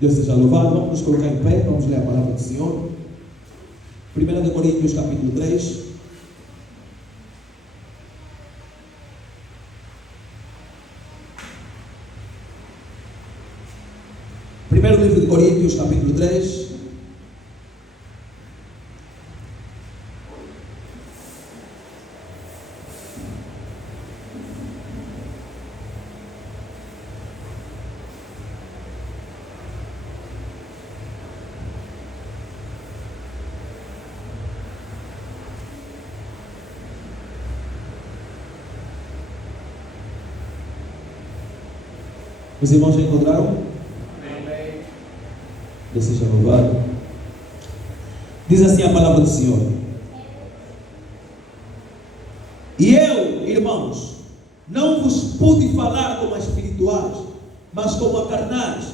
Deus seja louvado. Vamos nos colocar em pé, vamos ler a palavra do Senhor. 1 Coríntios capítulo 3. Primeiro livro de Coríntios capítulo 3. Os irmãos já encontraram? Amém. Deus seja louvado. Diz assim a palavra do Senhor: E eu, irmãos, não vos pude falar como a espirituais, mas como a carnais,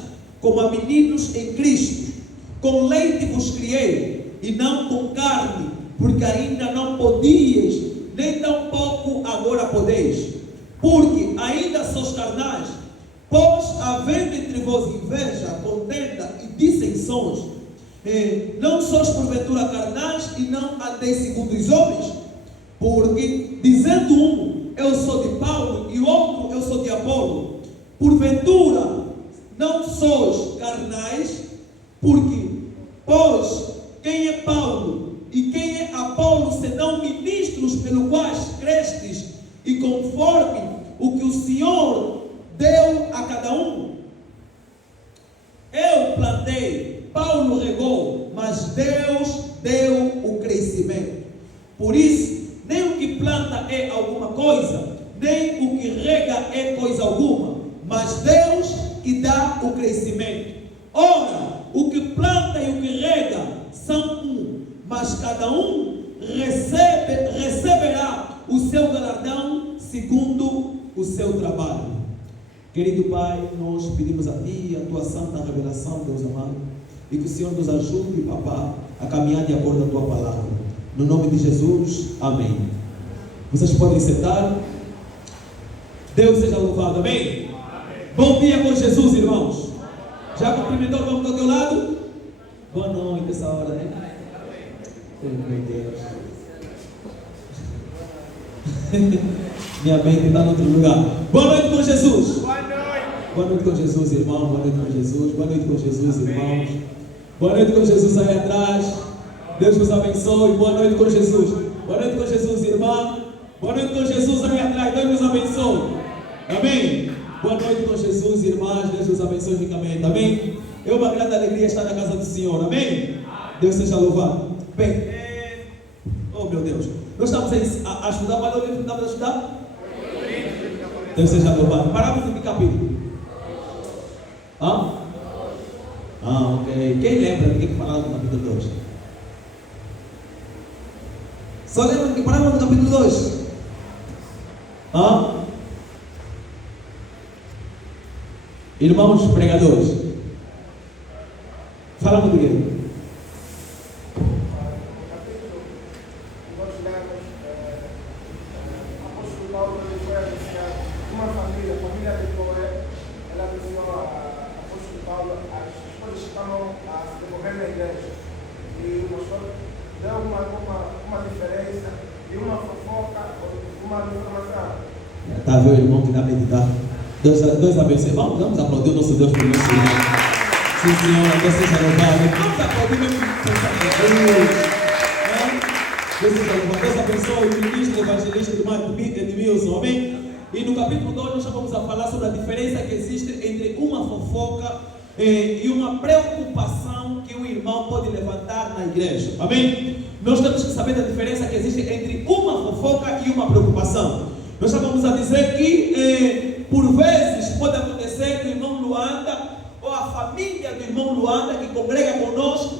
como a meninos em Cristo. Com leite vos criei, e não com carne, porque ainda não podíeis, nem tampouco agora podeis, porque ainda sois carnais. Pois, havendo entre vós inveja, contenda e dissensões, não sois porventura carnais e não andeis segundo os homens? Porque, dizendo um, eu sou de Paulo, e o outro, eu sou de Apolo, porventura não sois carnais? Porque, pois, quem é Paulo e quem é Apolo, senão ministros pelos quais crestes, e conforme o que o Senhor deu a cada um? Eu plantei, Paulo regou, mas Deus deu o crescimento. Por isso, nem o que planta é alguma coisa, nem o que rega é coisa alguma, mas Deus que dá o crescimento. Ora, o que planta e o que rega são um, mas cada um receberá o seu galardão segundo o seu trabalho. Querido Pai, nós pedimos a Ti a Tua santa revelação, Deus amado, e que o Senhor nos ajude, Papá, a caminhar de acordo com a Tua palavra. No nome de Jesus, amém. Vocês podem sentar. Deus seja louvado, amém? Amém. Bom dia com Jesus, irmãos. Já cumprimentou o irmão do teu lado? Boa noite, essa hora, né? Meu Deus. Minha mente está em outro lugar. Boa noite com Jesus. Boa noite. Boa noite com Jesus, irmão. Boa noite com Jesus. Boa noite com Jesus, irmãos. Boa noite com Jesus aí atrás. Deus vos abençoe. Boa noite com Jesus. Boa noite com Jesus, irmã. Boa noite com Jesus aí atrás. Deus vos abençoe. Amém. Boa noite com Jesus, irmãs. Deus vos abençoe ricamente. Amém. É uma grande alegria estar na casa do Senhor. Amém. Deus seja louvado. Bem, oh meu Deus. Nós estamos a estudar. Qual é o livro que estamos a estudar? Deus seja louvado. Paramos em que capítulo? Ok. Quem lembra de que falava no capítulo 2? Só lembra que paramos no capítulo 2? Irmãos pregadores, falamos de quê? Está a ver o irmão que dá meditar. Deus abençoe. Vamos aplaudir o nosso Deus por nosso irmão. Sim, Senhor, Deus seja louvado. Vamos aplaudir mesmo. Deus seja louvado. Deus abençoe o ministro evangelista de Edmilson. Amém? E no capítulo 2 nós já vamos a falar sobre a diferença que existe entre uma fofoca e uma preocupação que o irmão pode levantar na igreja. Amém? Nós temos que saber a diferença que existe entre uma fofoca e uma preocupação. Nós já vamos a dizer que por vezes pode acontecer que o irmão Luanda ou a família do irmão Luanda que congrega conosco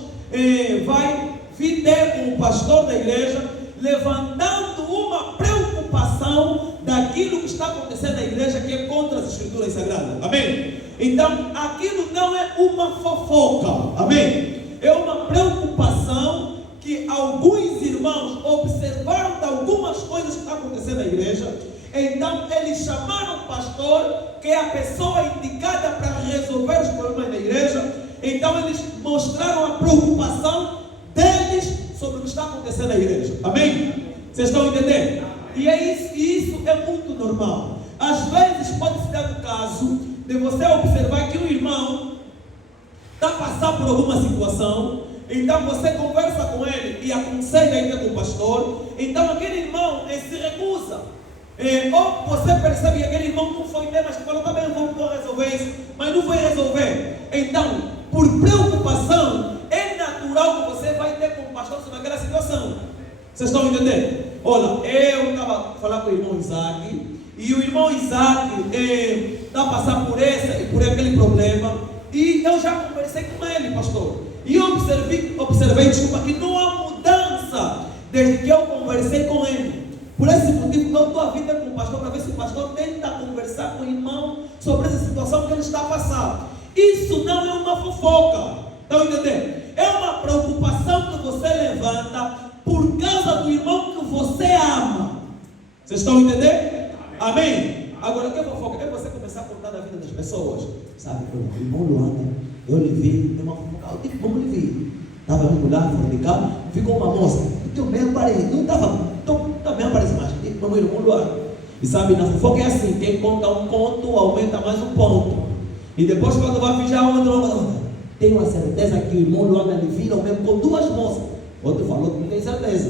vai vir ter com o pastor da igreja levantando uma preocupação daquilo que está acontecendo na igreja que é contra as escrituras sagradas. Amém? Então aquilo não é uma fofoca. Amém? É uma preocupação que alguns irmãos observaram de algumas coisas que estão acontecendo na igreja Então eles chamaram o pastor, que é a pessoa indicada para resolver os problemas da igreja. Então eles mostraram a preocupação deles sobre o que está acontecendo na igreja. Amém? Vocês estão entendendo? E isso é muito normal. Às vezes pode se dar o caso de você observar que um irmão está passando por alguma situação. Então você conversa com ele e aconselha ainda com o pastor. Então aquele irmão se recusa. Ou você percebe que aquele irmão não foi ter, mas falou, também vou resolver isso, mas não foi resolver. Então, por preocupação, é natural que você vai ter com o pastor sobre aquela situação. Vocês estão entendendo? Olha, eu estava falando com o irmão Isaac, e o irmão Isaac está passando por esse e por aquele problema, e eu já conversei com ele, pastor. E eu observei, desculpa, que não há mudança desde que eu conversei com ele. Por esse motivo, eu estou a vir com o pastor para ver se o pastor tenta conversar com o irmão sobre essa situação que ele está passando. Isso não é uma fofoca. Estão entendendo? É uma preocupação que você levanta por causa do irmão que você ama. Vocês estão entendendo? Amém? Agora, o que é fofoca? É você começar a contar da vida das pessoas. Sabe, o irmão Luana, eu lhe vi, é uma fofoca. Eu digo, como lhe vi? Estava indo lá, fora de carro, ficou uma moça. Eu meio parei, não estava. Também aparece mais. Meu irmão Luana. E sabe, na fofoca é assim: quem conta um conto aumenta mais um ponto. E depois, quando vai fechar outro, tenho a certeza que o irmão Luana lhe vira o mesmo com duas moças. Outro falou que não tem certeza.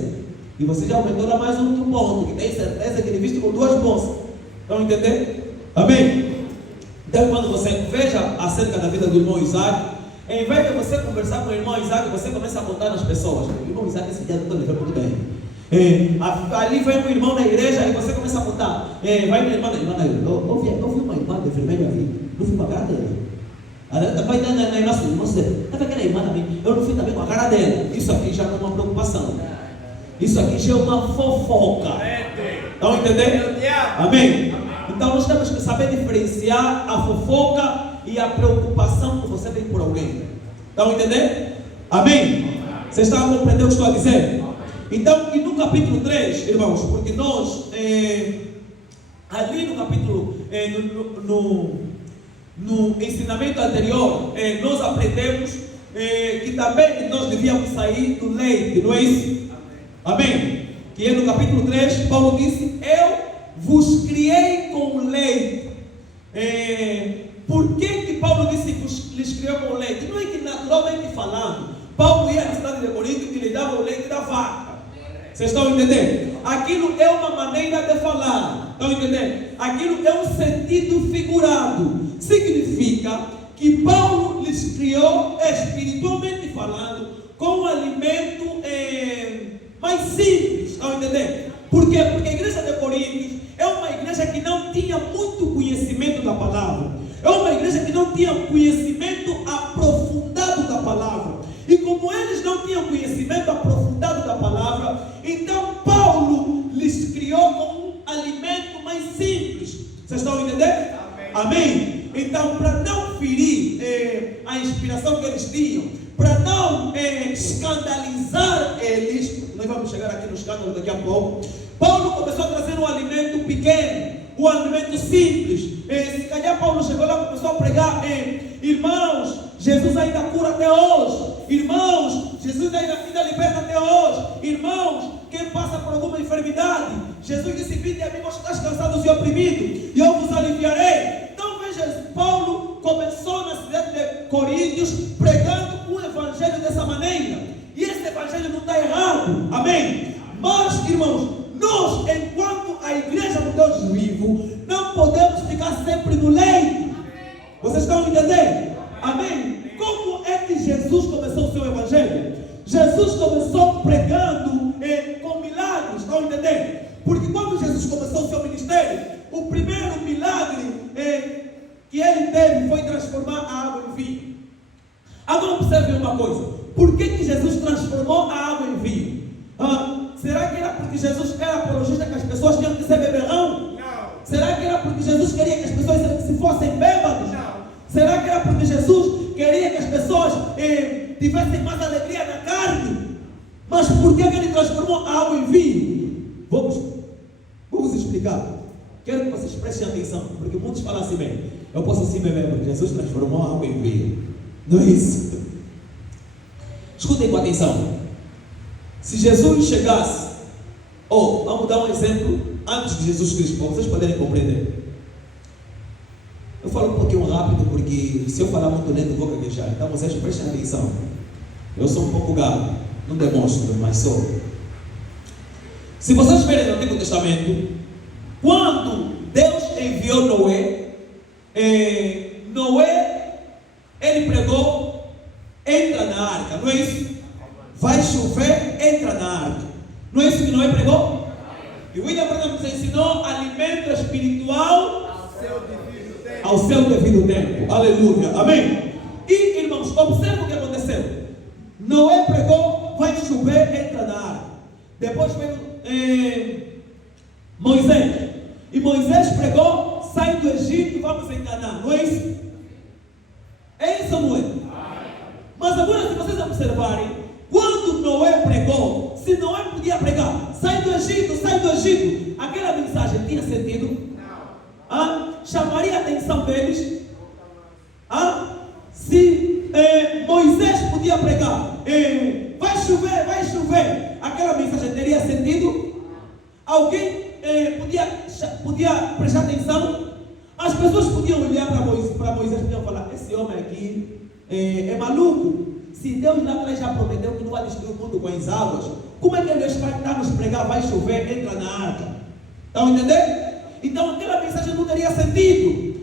E você já aumentou lá mais outro ponto, que tem certeza que ele viste com duas moças. Estão entendendo? Amém? Então, quando você veja acerca da vida do irmão Isaac, em vez de você conversar com o irmão Isaac, você começa a contar nas pessoas. O irmão Isaac, esse dia não estou levando muito bem. Ali vem um irmão na igreja e você começa a contar. Vai minha irmã, eu vi uma irmã de vermelho ali, não fui com a cara dela. Vai na nossa irmã, estava aquela irmã também, eu não fui também com a cara dela. Isso aqui já não é uma preocupação. Isso aqui já é uma fofoca. Estão entendendo? Amém? Então nós temos que saber diferenciar a fofoca e a preocupação que você tem por alguém. Estão entendendo? Amém? Vocês estão a compreender o que estou a dizer? Então, e no capítulo 3, irmãos, porque nós, ali no capítulo, no ensinamento anterior, nós aprendemos que também nós devíamos sair do leite, não é isso? Amém? Que é no capítulo 3, Paulo disse, eu vos criei com leite. Por que Paulo disse que lhes criou com leite? Não é que naturalmente falando, Paulo ia na cidade de Corinto e lhe dava o leite da vaca. Vocês estão entendendo? Aquilo é uma maneira de falar. Estão entendendo? Aquilo é um sentido figurado. Significa que Paulo lhes criou, espiritualmente falando, com um alimento mais simples. Estão entendendo? Por quê? Porque a igreja de Corinto é uma igreja que não tinha muito conhecimento da palavra. É uma igreja que não tinha conhecimento aprofundado da palavra. E como eles não tinham conhecimento aprofundado da palavra, então Paulo lhes criou com um alimento mais simples. Vocês estão entendendo? Amém? Então, para não ferir a inspiração que eles tinham, para não escandalizar eles, nós vamos chegar aqui no escândalo daqui a pouco, Paulo começou a trazer um alimento pequeno, um alimento simples. Se calhar Paulo chegou lá e começou a pregar, irmãos, Jesus ainda cura até hoje. Irmãos, Jesus ainda liberta até hoje. Irmãos, quem passa por alguma enfermidade, Jesus disse, vinde a mim, vós estáis cansados e oprimidos, e eu vos aliviarei. Então veja, Paulo começou na cidade de Coríntios pregando um evangelho dessa maneira. E esse evangelho não está errado. Amém? Mas, irmãos, nós, enquanto a igreja do Deus vivo, não podemos ficar sempre no leite. Vocês estão entendendo? Amém? Como é que Jesus começou o seu evangelho? Jesus começou pregando com milagres. Estão entendendo? Porque quando Jesus começou o seu ministério, o primeiro milagre que ele teve foi transformar a água em vinho. Agora observe uma coisa. Por que Jesus transformou a água em vinho? Será que era porque Jesus era apologista que as pessoas tinham que ser beberrão? Não. Será que era porque Jesus queria que as pessoas se fossem bêbados? Não. Será que era porque Jesus queria que as pessoas tivessem mais alegria na carne? Mas por que ele transformou a água em vinho? Vamos explicar. quero que vocês prestem atenção, porque muitos falam assim, bem, eu posso assim beber, porque Jesus transformou a água em vinho. Não é isso? Escutem com atenção. Se Jesus chegasse, vamos dar um exemplo antes de Jesus Cristo, para vocês poderem compreender. Eu falo um pouquinho rápido, porque se eu falar muito lento, eu vou gaguejar. Então vocês prestem atenção. Eu sou um pouco gago, não demonstro, mas sou. Se vocês verem no Antigo Testamento, quando Deus enviou Noé, ele pregou, entra na arca, não é isso? Vai chover, entra na arca. Não é isso que Noé pregou? E William Branham nos ensinou alimento espiritual ao seu devido tempo. Aleluia, amém? E irmãos, observa o que aconteceu. Noé pregou, vai chover, entra na arca. Depois veio Moisés. E Moisés pregou, sai do Egito, vamos em Canaã. Não é isso? É isso, não é? Mas agora, se vocês observarem, quando Noé pregou, se Noé podia pregar, sai do Egito, aquela mensagem tinha sentido? Chamaria a atenção deles? Se Moisés podia pregar, vai chover, aquela mensagem teria sentido? Alguém podia prestar atenção? As pessoas podiam olhar para Moisés e podiam falar, esse homem aqui é maluco. Se Deus lá atrás já prometeu que não vai destruir o mundo com as águas, como é que ele vai nos pregar, vai chover, entra na arca? Estão entendendo? Então aquela mensagem não teria sentido.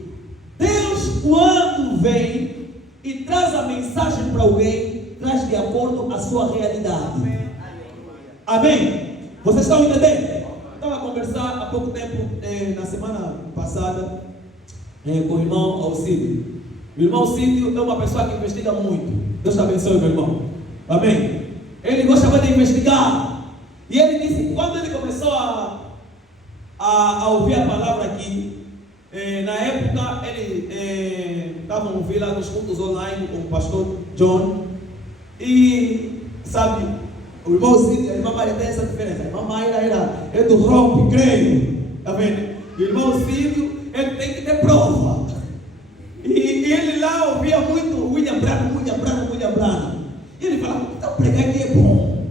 Deus, quando vem e traz a mensagem para alguém, traz de acordo com a sua realidade. Amém? Vocês estão entendendo? Estava a conversar há pouco tempo, na semana passada, com o irmão Alcídio. O irmão Cídio é uma pessoa que investiga muito. Deus te abençoe, meu irmão. Amém? Ele gosta muito de investigar. E ele disse, quando ele começou a ouvir a palavra aqui, na época ele estava ouvindo lá nos cultos online com o pastor John. E sabe, o irmão Cídio e a irmã Maria tem essa diferença. A irmã Maria é do rompe, creio. Está vendo? O irmão Cídio, ele tem que ter prova. E ele lá ouvia muito William Branham. E ele falava, então pregar aqui é bom.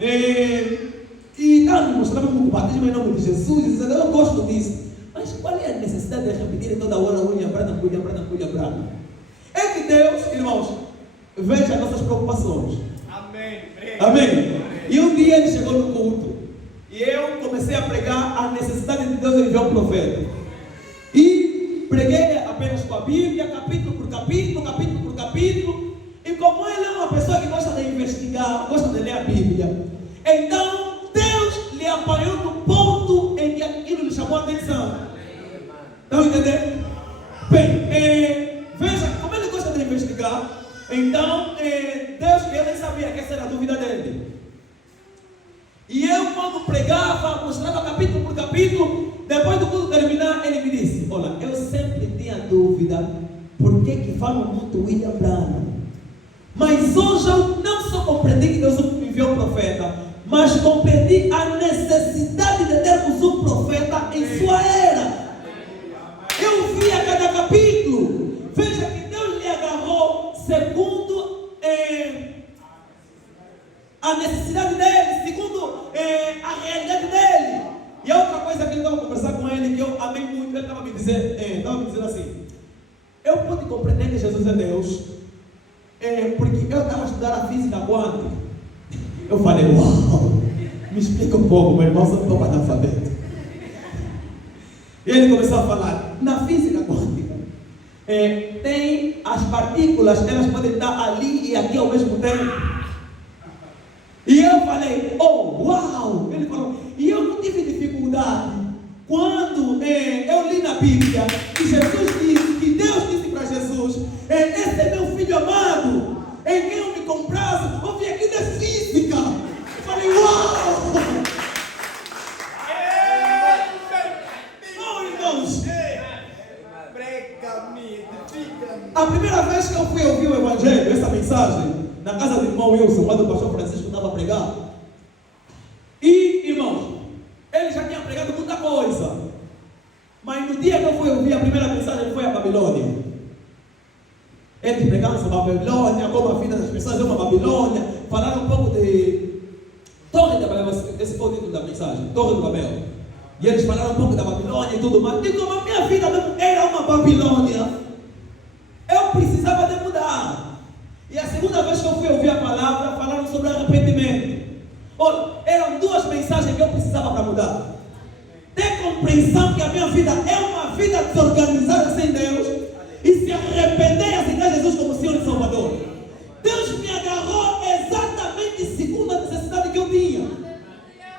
E estava me mostrando um batismo em nome de Jesus. Eu não gosto disso. Mas qual é a necessidade de repetir toda hora William Branham? É que Deus, irmãos, veja as nossas preocupações. Amém. E um dia ele chegou no culto. E eu comecei a pregar a necessidade de Deus enviar um profeta. E preguei apenas com a Bíblia, capítulo por capítulo. E como ele é uma pessoa que gosta de investigar, gosta de ler a Bíblia, então Deus lhe apanhou no ponto em que aquilo lhe chamou a atenção. Estão entendendo? Bem, veja, como ele gosta de investigar, então Deus, eu nem sabia que essa era a dúvida dele. E eu, quando pregava, mostrava capítulo por capítulo, depois do culto terminar, ele me disse, olha, eu sempre tinha dúvida, por que falam muito William Branham? Mas hoje eu não só compreendi que Deus enviou um profeta, mas compreendi a necessidade de termos um profeta em sua era. Eu vi a cada capítulo, veja que Deus lhe agarrou segundo a necessidade dele, segundo a realidade dele. E a outra coisa que eu estava conversando com ele, que eu amei muito, ele estava me dizendo assim, eu pude compreender que Jesus é Deus, porque eu estava estudando a física quântica. Eu falei, uau, me explica um pouco, meu irmão, sou um analfabeto. E ele começou a falar, na física quântica, tem as partículas, elas podem estar ali e aqui ao mesmo tempo. E eu falei, uau! Ele falou, e eu não tive dificuldade quando eu li na Bíblia que Jesus disse, que Deus disse para Jesus, esse é meu filho amado, em quem eu me comprazo. Eu vi aqui de física. Eu falei, uau! Oh, irmãos, a primeira vez que eu fui ouvir o Evangelho, essa mensagem, na casa do irmão Wilson, quando o pastor Francisco estava a pregar. E, irmãos, ele já tinha pregado muita coisa. Mas no dia que eu fui ouvir a primeira mensagem foi a Babilônia. Eles pregaram sobre a Babilônia, como a vida das pessoas é uma Babilônia. Falaram um pouco de Torre de Babel, esse foi o título da mensagem, Torre de Babel. E eles falaram um pouco da Babilônia e tudo mais. Digo, a minha vida mesmo era uma Babilônia. Eu precisava de mudar. E a segunda vez que eu fui ouvir a palavra, falaram sobre arrependimento. Olha, eram duas mensagens que eu precisava para mudar. Ter compreensão que a minha vida é uma vida desorganizada sem Deus. E se arrepender e aceitar Jesus como Senhor e Salvador. Deus me agarrou exatamente segundo a necessidade que eu tinha.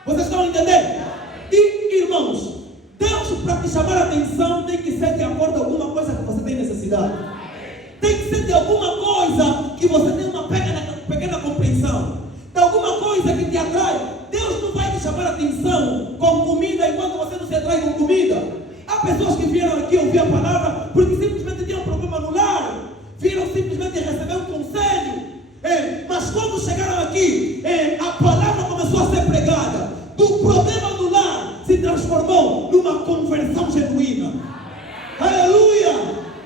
Vocês estão entendendo? E irmãos, Deus para te chamar a atenção tem que ser de acordo com alguma coisa que você tem necessidade. Tem que ser de alguma coisa que você tem uma pequena compreensão. De alguma coisa que te atrai. Deus não vai te chamar a atenção com comida enquanto você não se atrai com comida. Há pessoas que vieram aqui ouvir a palavra porque simplesmente tinham um problema no lar. Viram simplesmente receber um conselho. Mas quando chegaram aqui, a palavra começou a ser pregada. Do problema do lar se transformou numa conversão genuína. Aleluia!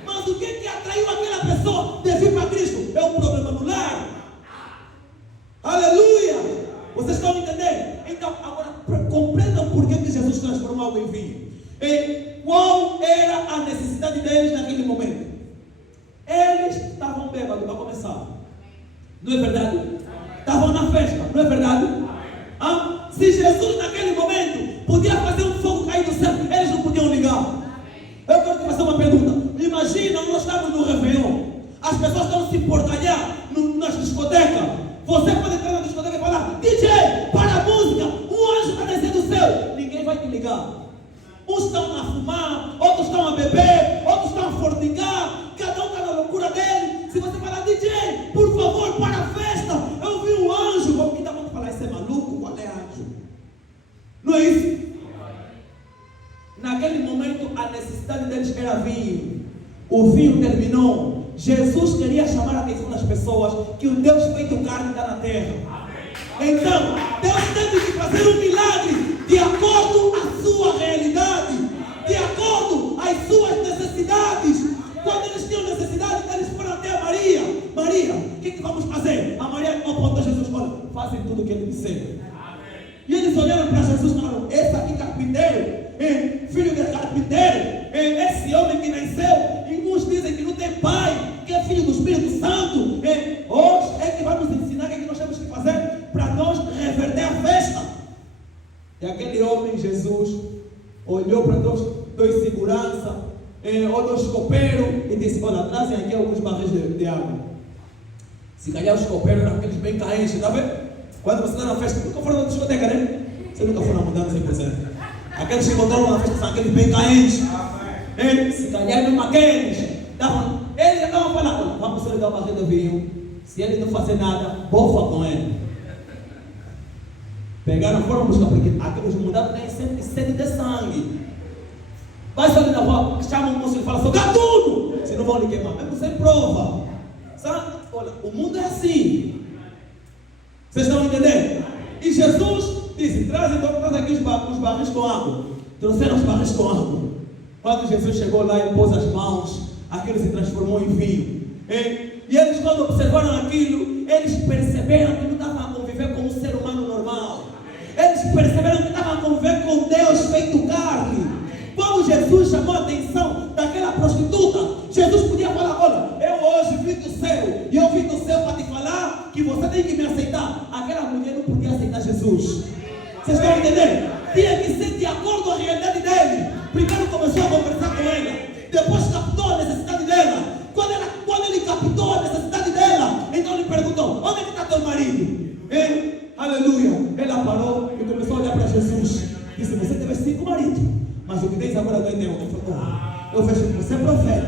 Mas o que atraiu aquela pessoa de vir para Cristo? É um problema no lar. Aleluia! Vocês estão entendendo? Então, agora compreendam por que Jesus transformou algo em vinho. Qual era a necessidade deles naquele momento? Eles estavam bêbados para começar. Não é verdade? Estavam na festa, não é verdade? Se Jesus naquele momento podia fazer um fogo cair do céu, eles não podiam ligar. Eu quero te fazer uma pergunta. Imagina, nós estamos no Réveillon. As pessoas estão se porcalhar nas discotecas. Você pode entrar na discoteca e falar: DJ, para a música, um anjo está descendo do céu. Ninguém vai te ligar. Uns estão a fumar, outros estão a beber, outros estão a fornicar. Cada um está na loucura dele. Se você falar: DJ, por favor, para a festa, eu vi um anjo. Como que dá para falar: esse é maluco? Qual é anjo? Não é isso? Naquele momento a necessidade deles era vinho. O vinho terminou. Jesus queria chamar a atenção das pessoas que o Deus feito carne está na terra. Então, Deus teve que fazer um milagre de acordo à sua realidade, de acordo às suas necessidades. Quando eles tinham necessidade, eles foram até a Maria. Maria, o que vamos fazer? A Maria apontou a Jesus: olha, fazem tudo o que ele disser. E eles olharam para Jesus e falaram: esse aqui carpinteiro, filho de carpinteiro, esse homem que nasceu, e uns dizem que não tem pai, que é filho do Espírito Santo. Hoje é que vai nos ensinar o que nós temos que fazer para nós reverter a festa. E aquele homem, Jesus, olhou para dois segurança, ou dois copeiros, e disse: olha, trazem aqui alguns barris de água. Se calhar os copeiros eram aqueles bem carentes, está vendo? Quando você está na festa, nunca foram na discoteca, né? Você nunca foi na mudança 100%. Aqueles que encontraram na festa são aqueles bem carentes. Se calhar mesmo aqueles. Eles já estavam falando: vamos só ligar o barril do vinho. Se ele não fazer nada, bofa com ele. Pegaram, foram buscar, porque aqueles mudados têm sempre sede de sangue. Vai só ali na rua, chama um moço e fala: sou gatuno! Se não vão lhe queimar, mesmo sem prova. Sabe? Olha, o mundo é assim. Vocês estão entendendo? E Jesus disse: traz aqui os barris com água. Trouxeram os barris com água. Quando Jesus chegou lá e pôs as mãos, aquilo se transformou em vinho. E eles, quando observaram aquilo, eles perceberam que não estavam a conviver com um ser humano normal. Eles perceberam que estavam a conviver com Deus feito carne. Quando Jesus chamou a atenção daquela prostituta, Jesus podia falar: olha, eu hoje vim do céu, e eu vim do céu para te falar que você tem que me aceitar. Aquela mulher não podia aceitar Jesus. Vocês estão entendendo? Tinha que ser de acordo com a realidade dele. Primeiro começou a conversar com ela, depois captou a necessidade dela. Quando ele captou a necessidade dela, então ele perguntou: onde é que está teu marido? Aleluia. Ela parou e começou a olhar para Jesus. Disse: você teve 5 maridos, mas o que tens agora não é teu. Ele falou: eu vejo que você é profeta.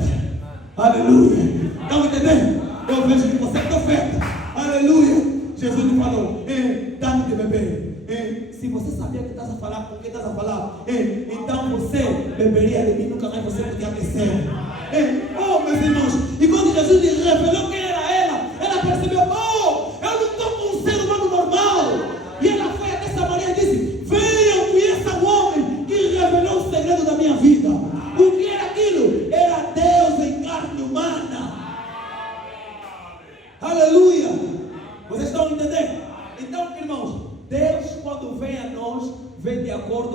Aleluia. Estão entendendo? Eu vejo que você é profeta. Aleluia. Jesus lhe falou: dá-me de beber. Se você sabia que estás a falar com quem estás a falar, então você beberia de mim, nunca mais você podia descer. Oh, meus irmãos, e quando Jesus lhe revelou quem era ela percebeu: oh, eu não estou com um ser humano normal. E ela foi até Samaria e disse: venham, conheça o homem que revelou o segredo da minha vida.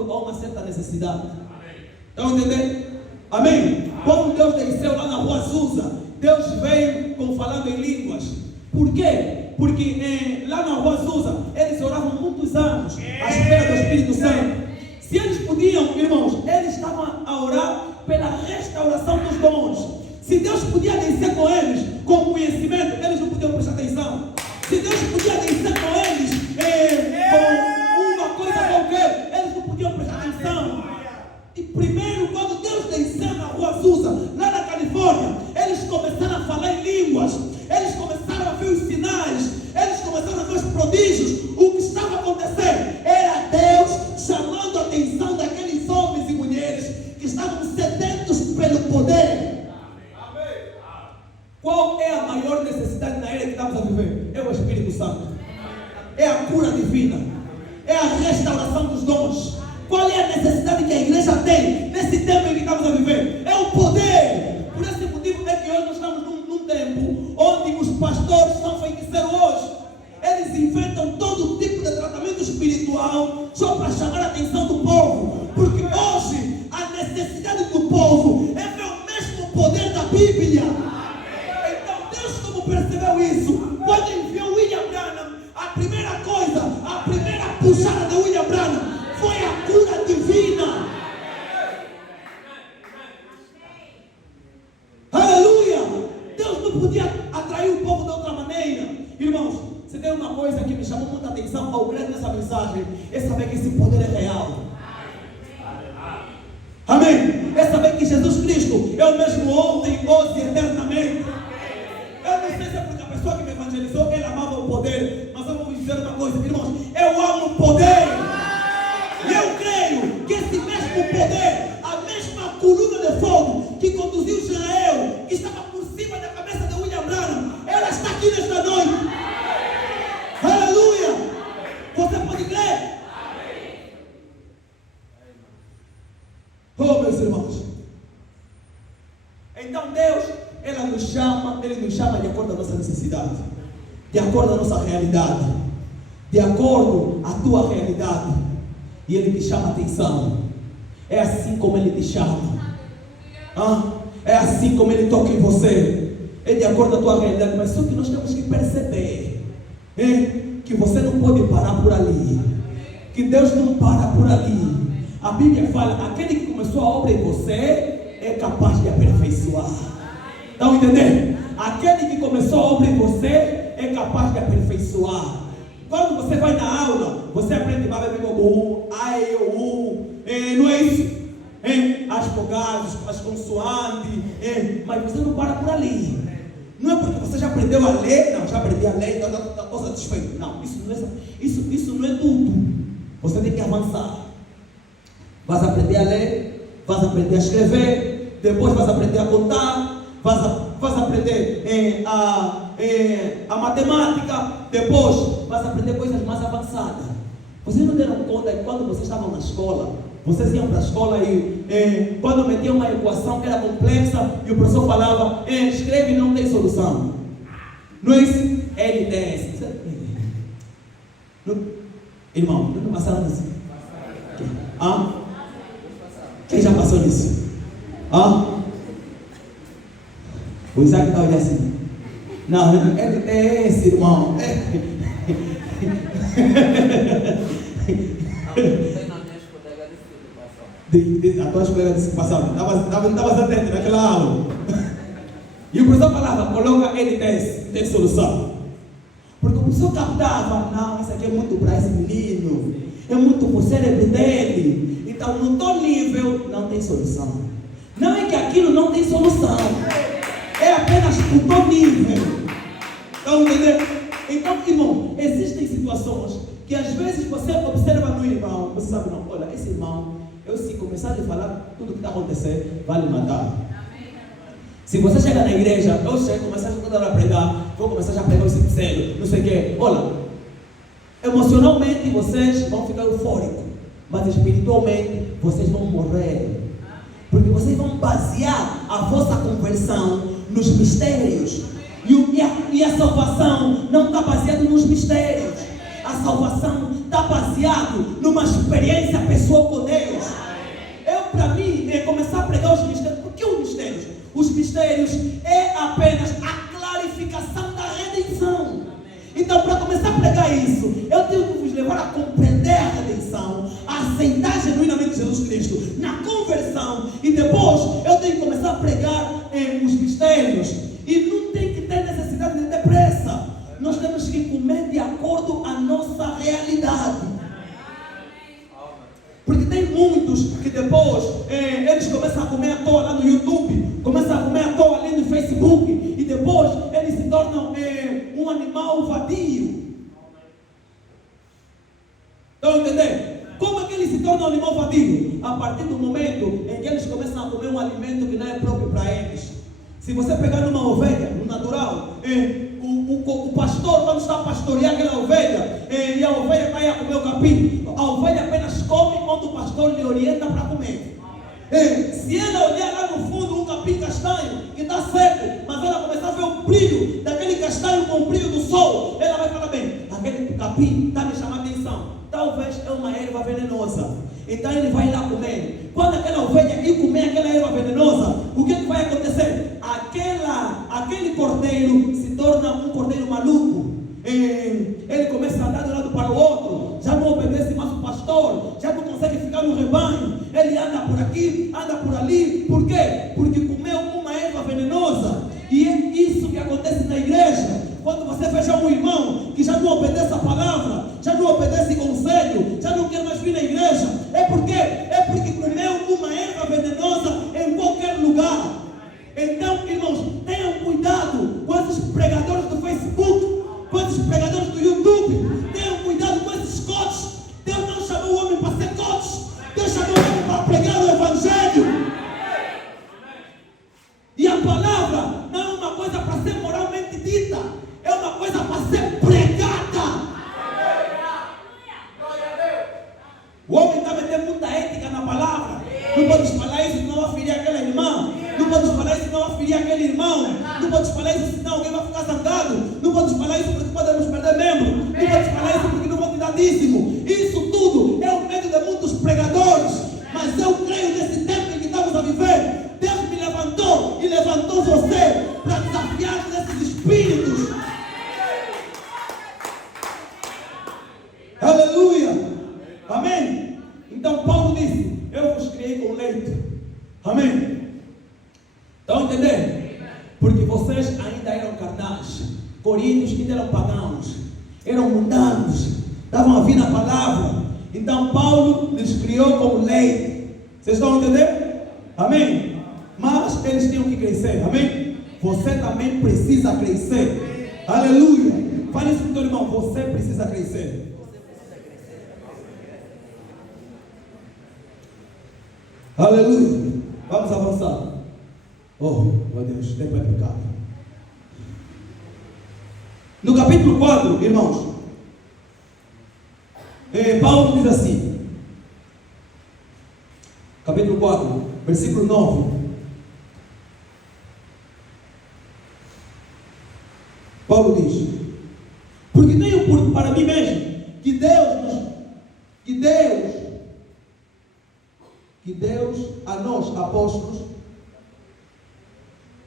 quando há uma certa necessidade. Estão entendendo? Amém? Quando Deus desceu lá na rua Azusa, Deus veio falando em línguas. Por quê? Porque lá na rua Azusa, eles oravam muitos anos à espera do Espírito Santo. Se eles podiam, irmãos, eles estavam a orar pela restauração dos dons. Se Deus podia descer com eles com conhecimento, eles não podiam prestar atenção. Se Deus podia descer com eles com uma coisa qualquer, eles não podiam prestar atenção. E primeiro, quando Deus desceu na rua Azusa, lá na Califórnia, eles começaram a falar em línguas, eles começaram a ver os sinais, eles começaram a ver os prodígios. O que estava acontecendo era Deus chamando a atenção daqueles homens e mulheres que estavam sedentos pelo poder. Qual é a maior necessidade na era que estamos a viver? É o Espírito Santo. É a cura divina. É a restauração dos dons. Qual é a necessidade que a igreja tem nesse tempo em que estamos a viver? É o poder. Por esse motivo é que hoje nós estamos num tempo onde os pastores são feiticeiros hoje. Eles inventam todo tipo de tratamento espiritual só para chamar a atenção do povo. Porque hoje a necessidade do povo é ver o mesmo poder da Bíblia. Percebeu isso? Quando enviou William Branham, a primeira coisa, a primeira puxada de William Branham foi a cura divina. Aleluia! Deus não podia atrair o povo de outra maneira. Irmãos, se tem uma coisa que me chamou muita atenção ao ler nessa mensagem, é saber que esse poder é real. Amém? É saber que Jesus Cristo é o mesmo ontem, hoje e eternamente. Eu não sei se é porque a pessoa que me evangelizou, ele amava o poder, mas eu vou dizer uma coisa, irmãos, eu amo o poder. E eu creio que esse mesmo poder, a mesma coluna de fogo que conduziu Israel, que estava por cima da cabeça de William Branham, ela está aqui nesta noite. Aleluia! Você pode crer? Oh, meus irmãos. Então Deus, Ele nos chama de acordo com a nossa necessidade, de acordo com a nossa realidade, de acordo com a tua realidade. E Ele te chama a atenção. É assim como Ele te chama. É assim como Ele toca em você. É de acordo com a tua realidade. Mas só que nós temos que perceber que você não pode parar por ali. Que Deus não para por ali. A Bíblia fala, aquele que começou a obra em você é capaz de aperfeiçoar. Estão entendendo? Aquele que começou a obra em você é capaz de aperfeiçoar. Quando você vai na aula, você aprende não é isso? As vogais, as consoantes, mas você não para por ali. Não é porque você já aprendeu a ler, não, já aprendi a ler, está satisfeito. Não, isso não é tudo. Você tem que avançar. Vais aprender a ler, vais aprender a escrever, depois vais aprender a contar, vais aprender a matemática, depois vais aprender coisas mais avançadas. Vocês não deram conta que quando vocês estavam na escola, vocês iam para a escola e quando metiam uma equação que era complexa e o professor falava, escreve e não tem solução. Não é isso? LDS. Irmão, não passaram nisso? Quem já passou nisso? O Isaac está olhando assim. Não, LDS, irmão. A tua colega disse que passava. Estava atento naquela aula. E o professor falava, coloca LDS, não tem solução. Porque o professor captava, não, isso aqui é muito para esse menino, é muito para o cérebro dele. Então, no teu nível, não tem solução. Não é que aquilo não tem solução, é apenas o teu nível. Estão entendendo? Então, irmão, existem situações que às vezes você observa no irmão, você sabe, não, olha, esse irmão, eu se começar a falar tudo o que está acontecendo, vai lhe matar. Se você chega na igreja, eu chego, começar toda hora a pregar, vou começar a pregar o sincero, não sei o quê. Olha, emocionalmente vocês vão ficar eufóricos, mas espiritualmente vocês vão morrer. Porque vocês vão basear a vossa conversão nos mistérios. E a salvação não está baseada nos mistérios. A salvação está baseada numa experiência pessoal com Deus. para isso, eu tenho que vos levar a compreender a redenção, a aceitar genuinamente Jesus Cristo, na conversão, e depois eu tenho que começar a pregar os mistérios, e não tem que ter necessidade de ter pressa, nós temos que comer de acordo com a nossa realidade, porque tem muitos que depois eles começam a comer à toa lá no YouTube, começam a comer à toa ali no Facebook, e depois eles se tornam um animal vadio. Estão entendendo? Como é que eles se tornam um animal vadio? A partir do momento em que eles começam a comer um alimento que não é próprio para eles. Se você pegar numa ovelha, no natural, o pastor, quando está a pastorear aquela ovelha, e a ovelha vai a comer o capim, a ovelha apenas come quando o pastor lhe orienta para comer. Se ela olhar lá no fundo um capim castanho que está seco, mas ela começar a ver o brilho daquele castanho com o brilho do sol, ela vai falar: bem, aquele capim está me chamando a atenção, talvez é uma erva venenosa, então ele vai lá comer. Quando aquela ovelha ir comer aquela erva venenosa, o que vai acontecer? Aquele cordeiro se torna um cordeiro maluco, ele começa a andar de um lado para o outro, já não obedece mais o pastor, já não consegue ficar no rebanho, ele anda por aqui, anda por ali. Por quê? Porque comeu uma erva venenosa. E é isso que acontece na igreja. Quando você veja um irmão que já não obedece a palavra, já não obedece conselho, já não quer mais vir na igreja, é porque comeu uma erva venenosa em qualquer lugar. Então, irmãos, tenham cuidado com esses pregadores do Facebook, com esses pregadores do YouTube. Tenham cuidado com esses coaches. Deus não chamou o homem para ser coach, Deus chamou o homem para pregar o evangelho. E a palavra não é uma coisa para ser moralmente dita, é uma coisa para ser pregada. O homem está metendo muita ética na palavra. Não podes falar isso, senão vai ferir aquela irmã. Não podes falar isso, senão vai ferir aquele irmão. Não podes falar isso, senão alguém vai ficar zangado. Não podes falar isso porque podemos perder membro. Não podes falar isso porque não vão te dar dízimo. Isso tudo é o medo de muitos pregadores. Mas eu creio nesse tempo em que estamos a viver, Deus me levantou e levantou você para desafiar esses espíritos. Aleluia! Amém? Então Paulo disse: eu vos criei com leite. Amém? Estão entendendo? Porque vocês ainda eram carnais. Coríntios ainda eram pagãos, eram mundanos, estavam a vir na palavra. Então Paulo lhes criou com leite. Vocês estão entendendo? Amém? Mas eles tinham que crescer. Amém? Você também precisa crescer. Aleluia! Fale isso para o teu irmão: você precisa crescer. Aleluia! Vamos avançar. Oh, meu Deus, o tempo é pecado. No capítulo 4, irmãos, Paulo diz assim, capítulo 4, versículo 9. Paulo diz: porque tenho para mim mesmo que Deus a nós apóstolos,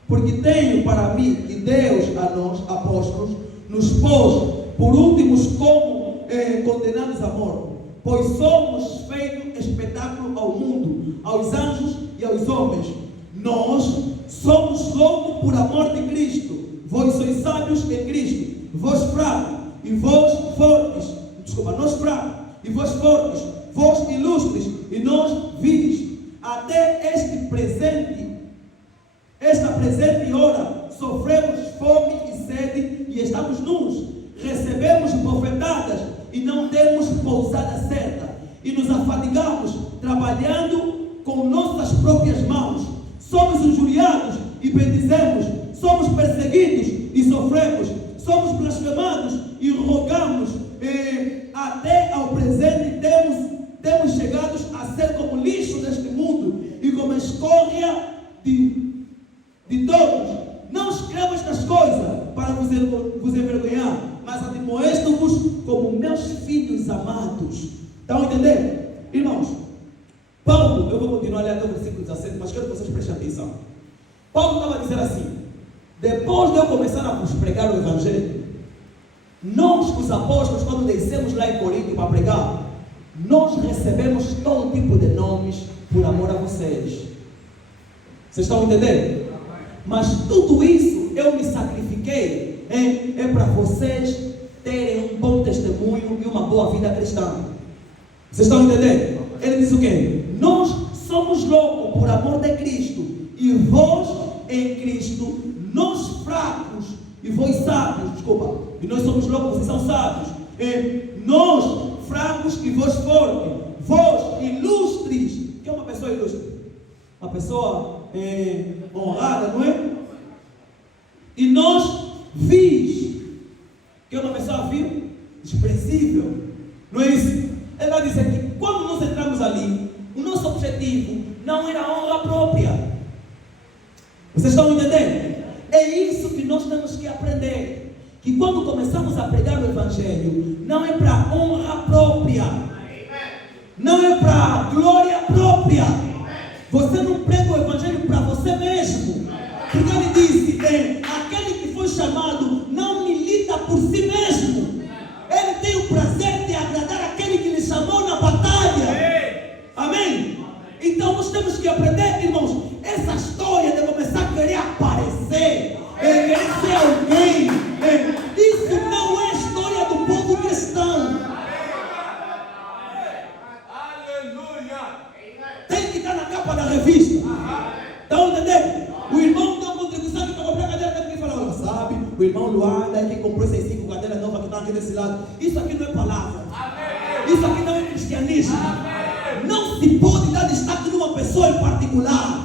porque tenho para mim que Deus a nós apóstolos nos pôs por últimos como condenados à morte, pois somos feito espetáculo ao mundo, aos anjos e aos homens. Nós somos loucos por amor de Cristo, vós sois sábios em Cristo, vós fracos e vós fortes, nós fracos e vós fortes, vós ilustres e nósvis. Até esta presente hora sofremos fome e sede e estamos nus, recebemos bofetadas e não temos pousada certa, e nos afadigamos trabalhando com nossas próprias mãos, somos injuriados e bendizemos, somos perseguidos e sofremos, somos blasfemados e rogamos, até ao presente temos chegados a ser como lixo deste mundo e como escória de todos. Não escrevo estas coisas para vos envergonhar, mas admoesto-vos como meus filhos amados. Estão entendendo? Irmãos, Paulo, eu vou continuar a ler até o versículo 17, mas quero que vocês prestem atenção. Paulo estava a dizer assim: depois de eu começar a vos pregar o evangelho, Nós, os apóstolos, quando descemos lá em Corinto para pregar, nós recebemos todo tipo de nomes por amor a vocês. Vocês estão entendendo? Mas tudo isso eu me sacrifiquei é para vocês terem um bom testemunho e uma boa vida cristã. Vocês estão entendendo? Ele diz o quê? Nós somos loucos por amor de Cristo, e vós em Cristo, nós fracos e vós sábios. Desculpa, e nós somos loucos, vocês são sábios. Nós fracos e vós fortes, vós ilustres. O que é uma pessoa ilustre? Uma pessoa honrada, não é? E nós vis. O que é uma pessoa vil? Desprezível. Não é isso? Ele vai dizer que quando nós entramos ali, o nosso objetivo não era a honra própria. Vocês estão entendendo? É isso que nós temos que aprender. Que quando começamos a pregar o Evangelho, não é para honra própria, não é para glória própria. Você não prega o Evangelho para você mesmo. Porque ele disse, aquele que foi chamado não milita por si mesmo. Ele tem o prazer de agradar aquele que lhe chamou na batalha. Amém? Então nós temos que aprender, irmãos, essa história de começar a querer aparecer, querer ser alguém, isso não é a história do povo cristão. Tem que estar na capa da revista. Estão entendendo? O irmão deu contribuição que para comprar cadeira, tem que falar, olha, sabe, o irmão Luanda é que comprou essas 5 cadeiras novas que estão aqui desse lado. Isso aqui não é palavra. Isso aqui não é cristianismo. Não se pode dar destaque numa pessoa em particular.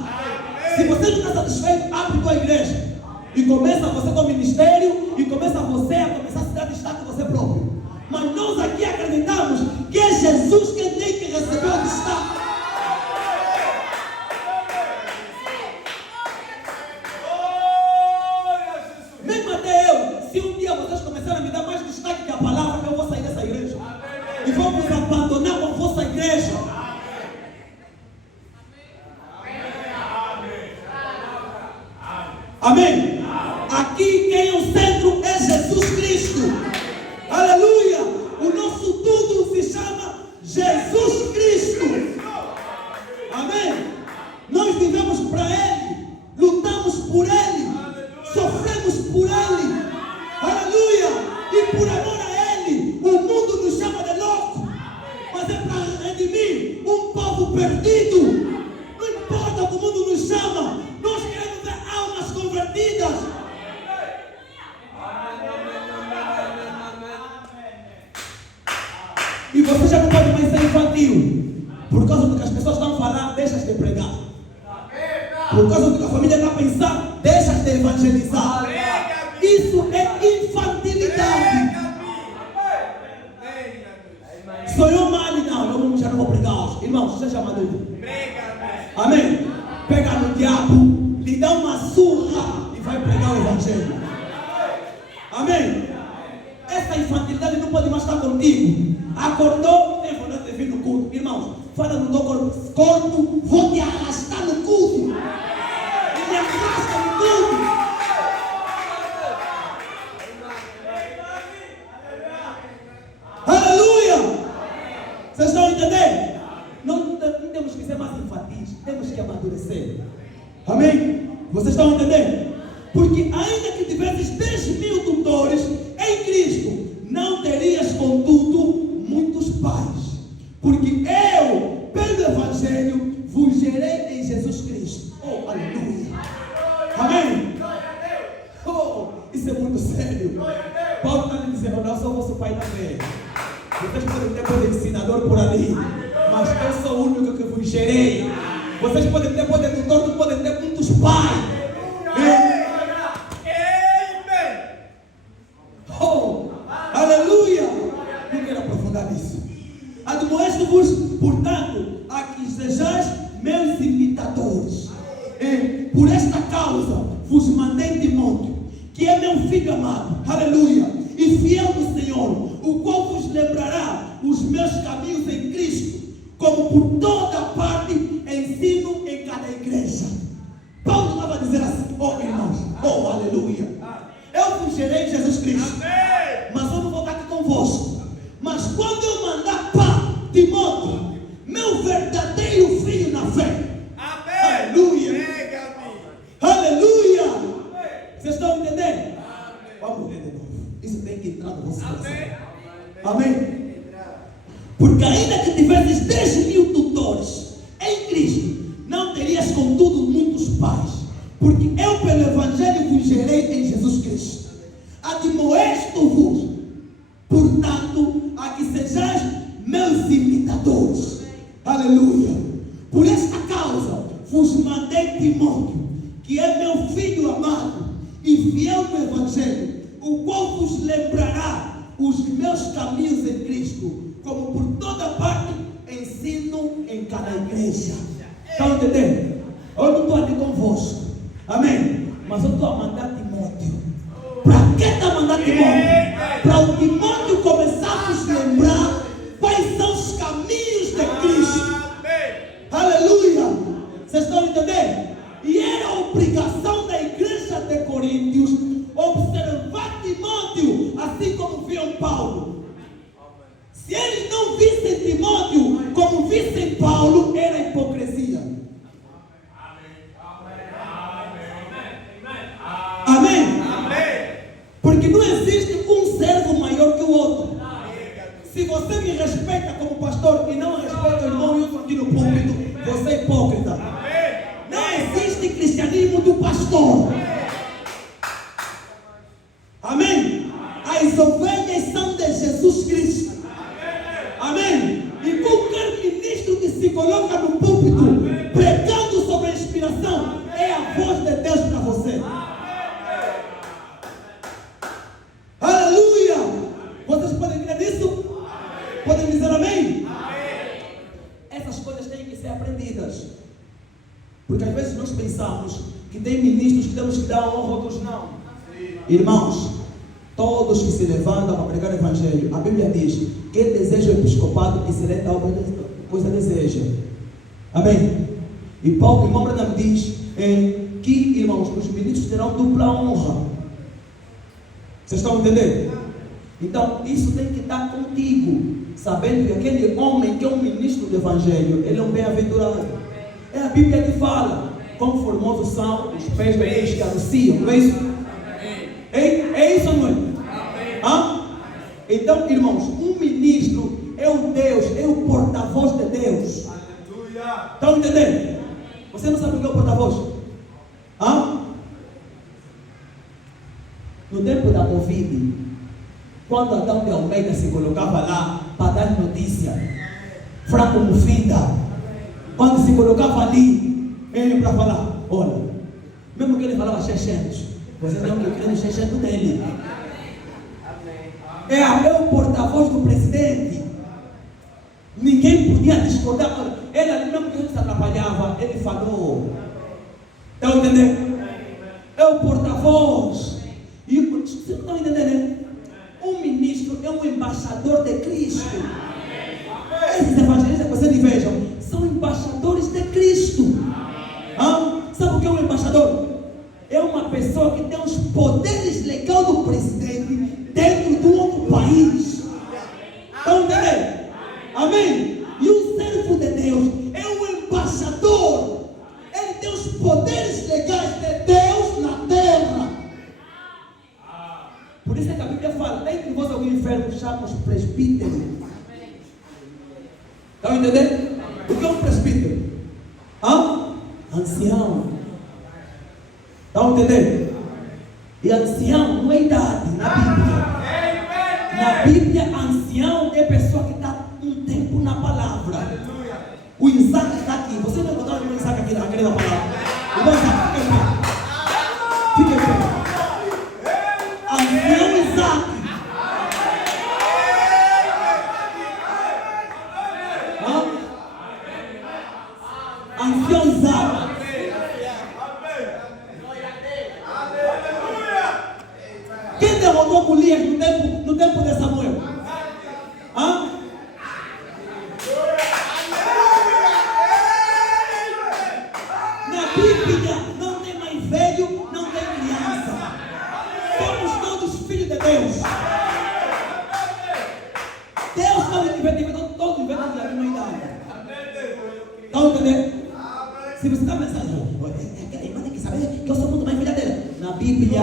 Se você não está satisfeito, abre tua igreja e começa você com o ministério, e começa você a começar a se dar destaque você próprio. Mas nós aqui acreditamos que é Jesus quem tem que receber o destaque. Mesmo até eu, se um dia vocês começarem a me dar mais destaque que a palavra, eu vou sair dessa igreja e vamos abandonar com a vossa igreja. Amém? Aqui quem é o centro é Jesus Cristo. Aleluia! O nosso tudo se chama Jesus Cristo. Amém? Nós vivemos para Ele, lutamos por Ele, sofremos por Ele. Aleluia! E por amor a Ele, o mundo nos chama de louco, mas é para redimir um povo perdido. Não importa como o mundo nos chama, nós queremos ver almas convertidas. E você já não pode mais ser infantil. Por causa do que as pessoas estão falando, deixas de pregar. Por causa do que a família está pensando, deixas de evangelizar. Isso é infantilidade. Sou eu mal? Não, eu já não vou pregar hoje. Irmãos, você já maduro. Amém? Pega no diabo, lhe dá uma surra e vai pregar o Evangelho. Amém? Essa infantilidade não pode mais estar contigo. Acordou, tem vontade de vir no culto. Irmãos, fala no teu corpo, vou te arrastar no culto. Ele arrasta no culto. Aleluia! Vocês estão entendendo? Não temos que ser mais infantis, temos que amadurecer. Amém? Vocês estão entendendo? Porque ainda que tivesses 10.000 tutores em Cristo, não terias contudo muitos pais. Porque eu, pelo Evangelho, vos gerei em Jesus Cristo. Oh, aleluia! Amém? Oh, isso é muito sério. Paulo está lhe dizendo, não sou vosso pai na fé. Vocês podem ter poder ensinador por ali, mas eu sou o único que vos gerei. Vocês podem ter poder tutor, não podem ter muitos pais. Oh, aleluia! Não quero aprofundar nisso. Admoesto-vos, portanto, a que sejais meus imitadores. Por esta causa vos mandei Timóteo, que é meu filho amado, aleluia, e fiel do Senhor, o qual vos lembrará os meus caminhos em Cristo, como por toda parte ensino em cada igreja. Paulo estava a dizer assim, oh irmãos, oh aleluia, eu vos gerei Jesus Cristo, mas eu não vou Amém? Porque ainda que tivesses 10.000 tutores em Cristo, não terias contudo muitos pais. Porque eu pelo Evangelho vos gerei em Jesus Cristo. Admoesto-vos, portanto, a que sejais meus imitadores. Aleluia. Por esta causa vos mandei Timóteo, que é meu filho amado e fiel no Evangelho, o qual vos lembrará os meus caminhos em Cristo, como por toda parte ensino em cada igreja. Estão entendendo? Eu não estou ali convosco, amém? Mas eu estou a mandar Timóteo. Para que está a mandar Timóteo? Para o Timóteo começar a nos lembrar quais são os caminhos de Cristo. Aleluia! Vocês estão entendendo? E era a obrigação da igreja de Coríntios observar Timóteo, assim como viam Paulo. Se eles não vissem Timóteo como vissem Paulo, era hipocrisia. Amém? Porque não existe um servo maior que o outro. Se você me respeita como pastor e não respeita o irmão Wilson aqui no púlpito, você é hipócrita. Não existe cristianismo do pastor. Amém? As ovelhas são de Jesus Cristo. Amém? E qualquer ministro que se coloca no púlpito pregando sobre a inspiração é a voz de Deus para você. Aleluia! Vocês podem crer nisso? Podem dizer amém? Essas coisas têm que ser aprendidas. Porque às vezes nós pensamos que tem ministros que temos que dar honra, outros não. Irmãos, todos que se levantam para pregar o Evangelho, a Bíblia diz: quem deseja o episcopado, que se lê tal coisa deseja. Amém? E Paulo, irmão Branham diz que, irmãos, os ministros terão dupla honra. Vocês estão entendendo? Então, isso tem que estar contigo, sabendo que aquele homem que é um ministro do Evangelho, ele é um bem-aventurado. É a Bíblia que fala: quão formosos são os pés daqueles que anunciam, não é isso? É isso ou não é? Então, irmãos, um ministro é o Deus, é o porta-voz de Deus. Estão entendendo? Você não sabe o que é o porta-voz? No tempo da Covid, quando Adão de Almeida se colocava lá para dar notícia, fraco Mufida, quando se colocava ali, ele para falar: olha, mesmo que ele falava 600, vocês não querem 600 dele. É o porta-voz do presidente. Ninguém podia discordar. Ele ali mesmo que a gente se atrapalhava, ele falou. Estão entendendo? É o porta-voz. E vocês estão entendendo? Um ministro é um embaixador de Cristo. Esses evangelistas que vocês vejam são embaixadores de Cristo. Sabe o que é um embaixador? É uma pessoa que tem os poderes legais do presidente dentro de um outro país. Estão entendendo? Amém? E o servo de Deus é um embaixador. Ele tem os poderes legais de Deus na terra. Por isso é que a Bíblia fala: dentre vós algum enfermo, chama os presbíteros. Estão entendendo? O que é um presbítero? Ancião. Estão entendendo? E ancião não é idade na Bíblia. Na Bíblia, ancião é pessoa que está um tempo na palavra. O Isaac está aqui. Você não encontrou o Isaac aqui na palavra? O Isaac, fica em pé. Ancião Isaac. Ancião Isaac. Quem derrotou Golias no tempo de Samuel? Na Bíblia não tem mais velho, não tem criança. Somos todos filhos de Deus. Deus não inventa, todos inventam a mesma idade. Estão entendendo? Se você está pensando, aquela irmã tem que saber que eu sou muito mais filha dela. Na Bíblia,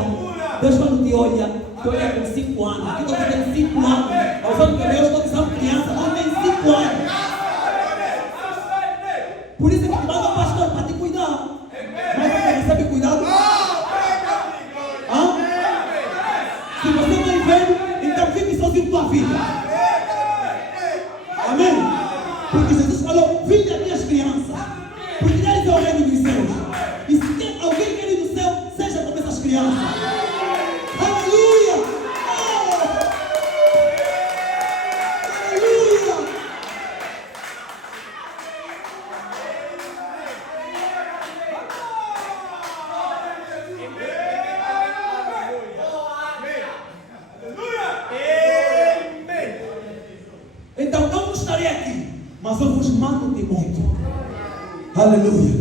Deus quando te olha, que olha com 5 anos. Aqui todos têm 5 anos. Aos anos que Deus todos são crianças, não tem 5 anos. Por isso é que te manda o pastor para te cuidar. Mas você recebe cuidado? Hã? Se você não é velho, então vive sozinho com tua vida. Amém? Porque Jesus falou, vinde a minhas crianças. Porque eles é o reino dos céus. E se tem alguém quer ir do céu, seja como essas crianças. Aleluia! Aleluia! Então eu não estarei aqui, mas eu vos mando Timóteo. Aleluia.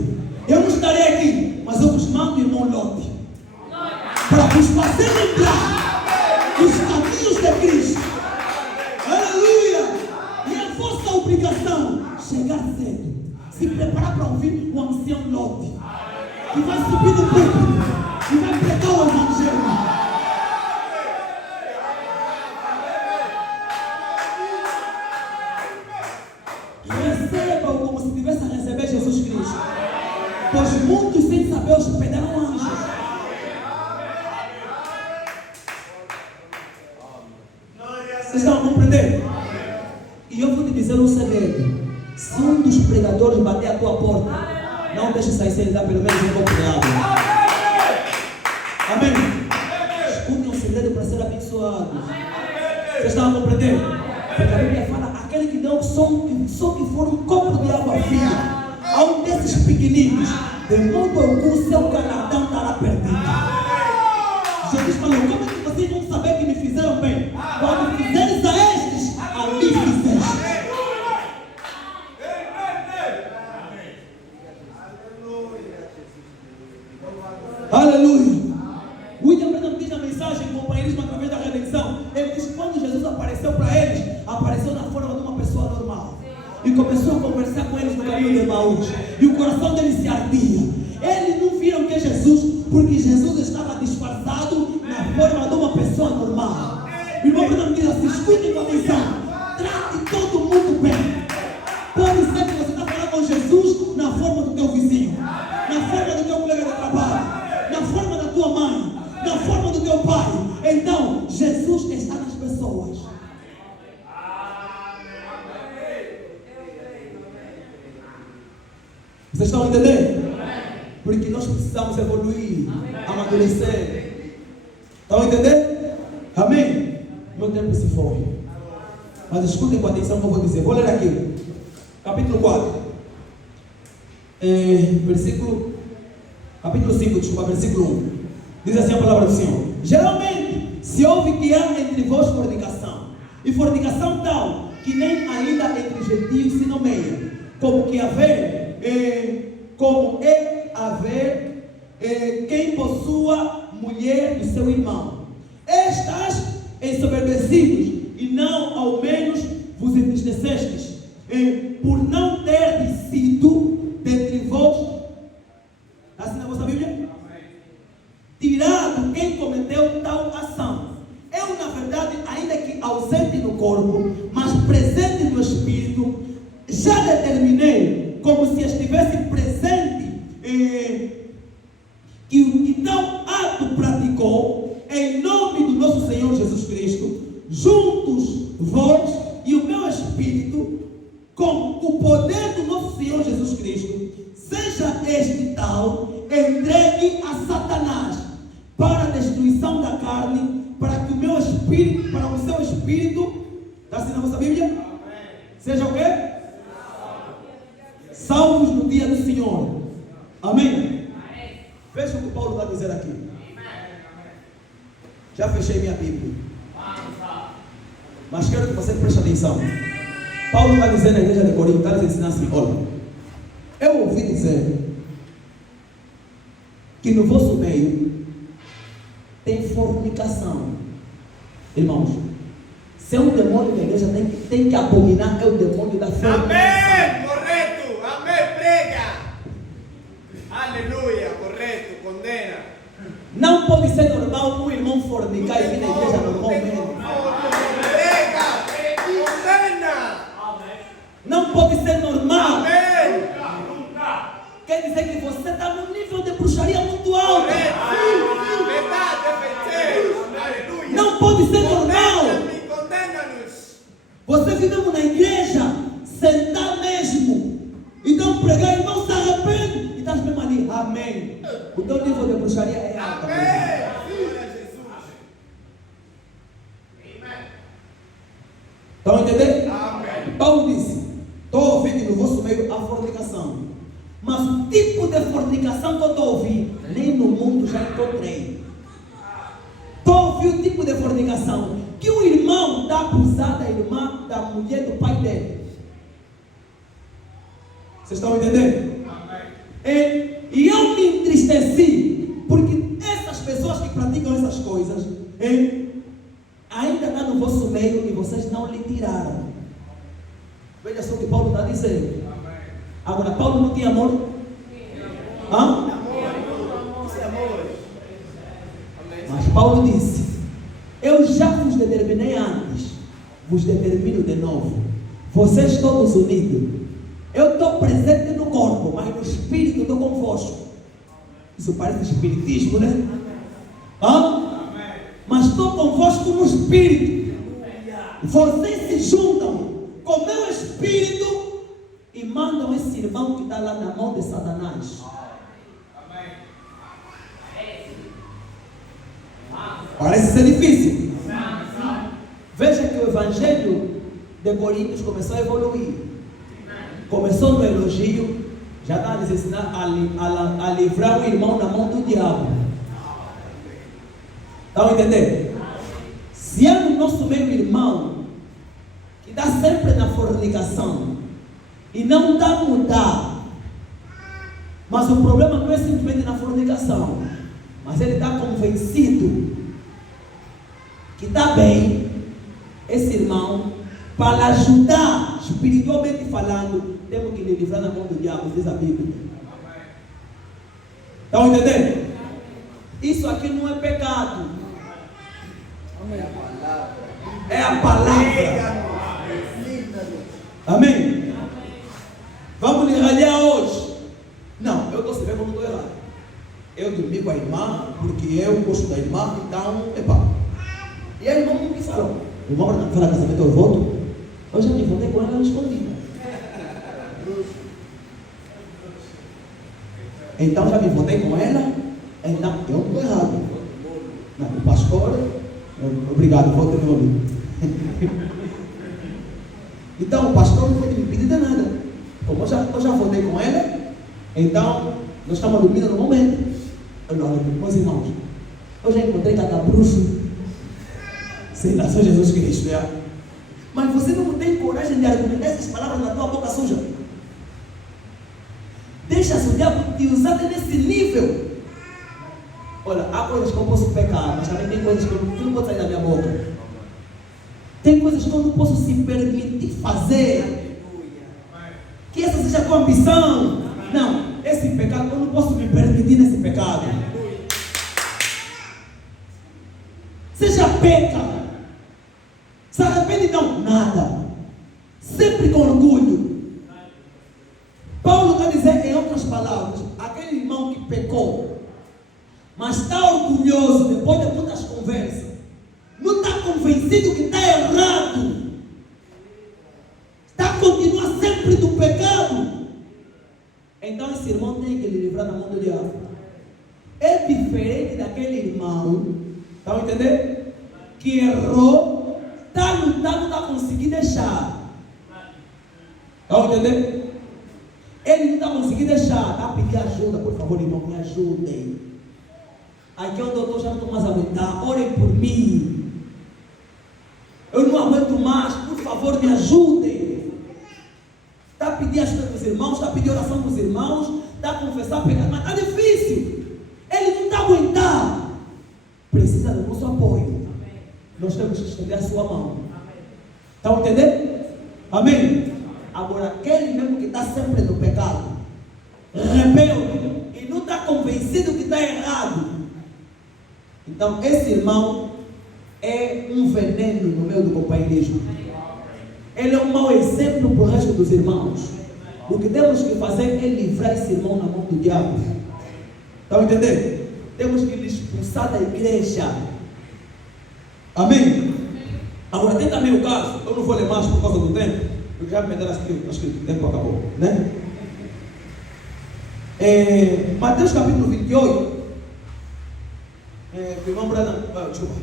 Eu não estarei aqui, mas eu vos mando o irmão Lote para vos fazer lembrar dos caminhos de Cristo. Aleluia. E a vossa obrigação chegar cedo, se preparar para ouvir o ancião Lote, que vai subir no púlpito e vai pregar o evangelho. Receba-o como se tivesse a receber Jesus Cristo. Pois muitos sem saber hospedarão anjos. Vocês estão a compreender? E eu vou te dizer um segredo. Se um dos pregadores bater a tua porta, não deixe sair sem lhe dar pelo menos um pouco de água. Amém? Escutem um segredo para ser abençoado. Vocês estão a compreender? Porque a Bíblia fala, aquele que deu só que for um copo de água fria a um desses pequeninos, de modo algum o seu galardão estará perdido. Jesus falou, como é que vocês vão saber que me fizeram bem? Quando fizeres a estes, a mim fizeste. Aleluia. William Branham diz na mensagem Companheirismo através da redenção. Ele diz que quando Jesus apareceu para eles, apareceu na forma de uma pessoa normal e começou a conversar com eles no caminho de Emaús, e o coração deles se ardia. Eles não viram que é Jesus, porque Jesus estava disfarçado na forma de uma pessoa normal. O irmão Branham diz assim, escute com atenção, trate todo mundo bem. Pode ser que você está falando com Jesus na forma do teu vizinho, na forma do teu colega de trabalho, na forma da tua mãe, na forma do teu pai. Então, Jesus está nas pessoas. Vocês estão entendendo? Porque nós precisamos evoluir, amadurecer. Estão entendendo? Amém? Meu tempo se foi. Mas escutem com atenção o que eu vou dizer. Vou ler aqui. Capítulo 4. Capítulo 5, desculpa, versículo 1. Diz assim a palavra do Senhor. Geralmente se ouve que há entre vós fornicação. E fornicação tal, que nem ainda entre gentios se nomeia. Como é haver quem possua mulher do seu irmão. Estas ensoberbecidos, e não ao menos vos entristecestes, por não ter sido dentre vós, assim na vossa Bíblia, tirado quem cometeu tal ação. Eu, na verdade, ainda que ausente no corpo, mas presente no espírito, já determinei, como se estivesse presente, que o que tal ato praticou, em nome do nosso Senhor Jesus Cristo, juntos vós e o meu espírito, com o poder do nosso Senhor Jesus Cristo, seja este tal entregue a Satanás para a destruição da carne, para que o meu espírito, para o seu espírito, está assim na vossa Bíblia? Amém. Seja o quê? Salvos no dia do Senhor. Amém? Amém. Veja o que Paulo vai dizer aqui. Já fechei minha Bíblia, mas quero que você preste atenção. Paulo está dizendo na igreja de Corinto, está ensinando assim, olha, eu ouvi dizer que no vosso meio tem fornicação. Irmãos, se é um demônio da igreja tem que abominar, é o demônio da fornicação. Amém, correto, amém, prega. Aleluia, correto, condena. Não pode ser normal um irmão fornicar e vir na igreja normalmente. Prega. Condena. Não pode ser normal. Amém. Quer dizer que você está num nível de bruxaria muito alto. Verdade, feitiço. Aleluia. Não pode ser normal. Condena-nos. Você vivemos na igreja, sentar mesmo. Então pregar e não se arrepende. E estás mesmo ali. Amém. O teu nível de bruxaria é alto. Amém. Glória a Jesus. Estão entendendo? Amém. Paulo disse: estou ouvindo no vosso meio a fornicação. Mas o tipo de fornicação que eu estou ouvindo, nem no mundo já encontrei. Estou ouvindo o tipo de fornicação que o irmão está a abusar da irmã, da mulher do pai dele. Vocês estão entendendo? Amém. E eu me entristeci, porque essas pessoas que praticam essas coisas, ainda está no vosso meio e vocês não lhe tiraram. Veja só o que Paulo está dizendo. Agora, Paulo não tinha amor? Hã? Mas Paulo disse: eu já vos determinei antes, vos determino de novo. Vocês todos unidos. Eu estou presente no corpo, mas no espírito estou convosco. Isso parece espiritismo, né? Hã? Mas estou convosco no espírito. Vocês se juntam com o meu espírito e mandam esse irmão que está lá na mão de Satanás. Parece ser difícil. Veja que o evangelho de Coríntios começou a evoluir. Começou no elogio, já está a nos ensinar a livrar o irmão da mão do diabo. Estão entendendo? Se é no nosso meio irmão que está sempre na fornicação e não está a mudar, mas o problema não é simplesmente na fornicação, mas ele está convencido que está bem, esse irmão, para ajudar, espiritualmente falando, temos que lhe livrar da mão do diabo, diz a Bíblia. Estão entendendo? Isso aqui não é pecado. É a palavra. Amém? Vamos lhe ralhar hoje? Não, eu estou sabendo como estou errado. Eu dormi com a irmã, porque eu gosto da irmã, então, epá. E a irmã não me falou. O irmão não fala casamento, eu volto. Eu já me voltei com ela escondida. Então já me voltei com ela. Então eu não estou errado. Não, o pastor, obrigado, volta meu amigo. Então o pastor não foi me pedir de nada. Como eu já voltei com ela, então nós estamos dormindo no momento. Eu não, meus irmãos, eu já encontrei cada bruxo. Sei lá, só Jesus Cristo, é. Mas você não tem coragem de argumentar essas palavras na tua boca suja. Deixa o diabo te usar nesse nível. Olha, há coisas que eu posso pecar, mas também tem coisas que eu não posso sair da minha boca. Tem coisas que eu não posso se permitir fazer. Que essa seja a tua ambição. Não, esse pecado, eu não posso me permitir nesse pecado. Seja peca. Se arrepende não, nada. Sempre com orgulho. Paulo está dizendo, em outras palavras, aquele irmão que pecou, mas está orgulhoso depois de muitas conversas, não está convencido que está errado, está a continuar sempre do pecado. Então esse irmão tem que lhe livrar da mão do diabo. É diferente daquele irmão, estão entendendo? Que errou, está lutando para conseguir deixar. Estão entendendo? Ele não está conseguindo deixar, está a pedir ajuda, por favor, irmão, me ajudem. Aqui onde eu estou, já não estou mais a aguentar, orem por mim. Eu não aguento mais, por favor, me ajudem. Está a pedir ajuda para os irmãos, está a pedir oração para os irmãos, está a confessar pecado, mas está difícil. Ele não está a aguentar. Precisa do nosso apoio. Nós temos que estender a sua mão. Estão entendendo? Amém? Agora, aquele mesmo que está sempre no pecado, rebelde, e não está convencido que está errado, Então, esse irmão é um veneno no meio do companheirismo. Ele é um mau exemplo para o resto dos irmãos. O que temos que fazer é livrar esse irmão na mão do diabo. Estão entendendo? Temos que lhe expulsar da igreja. Amém? Agora tem também o caso, eu não vou ler mais por causa do tempo, porque já me meteram acho que o tempo acabou, né? Mateus capítulo 28, irmão Brandon, desculpa.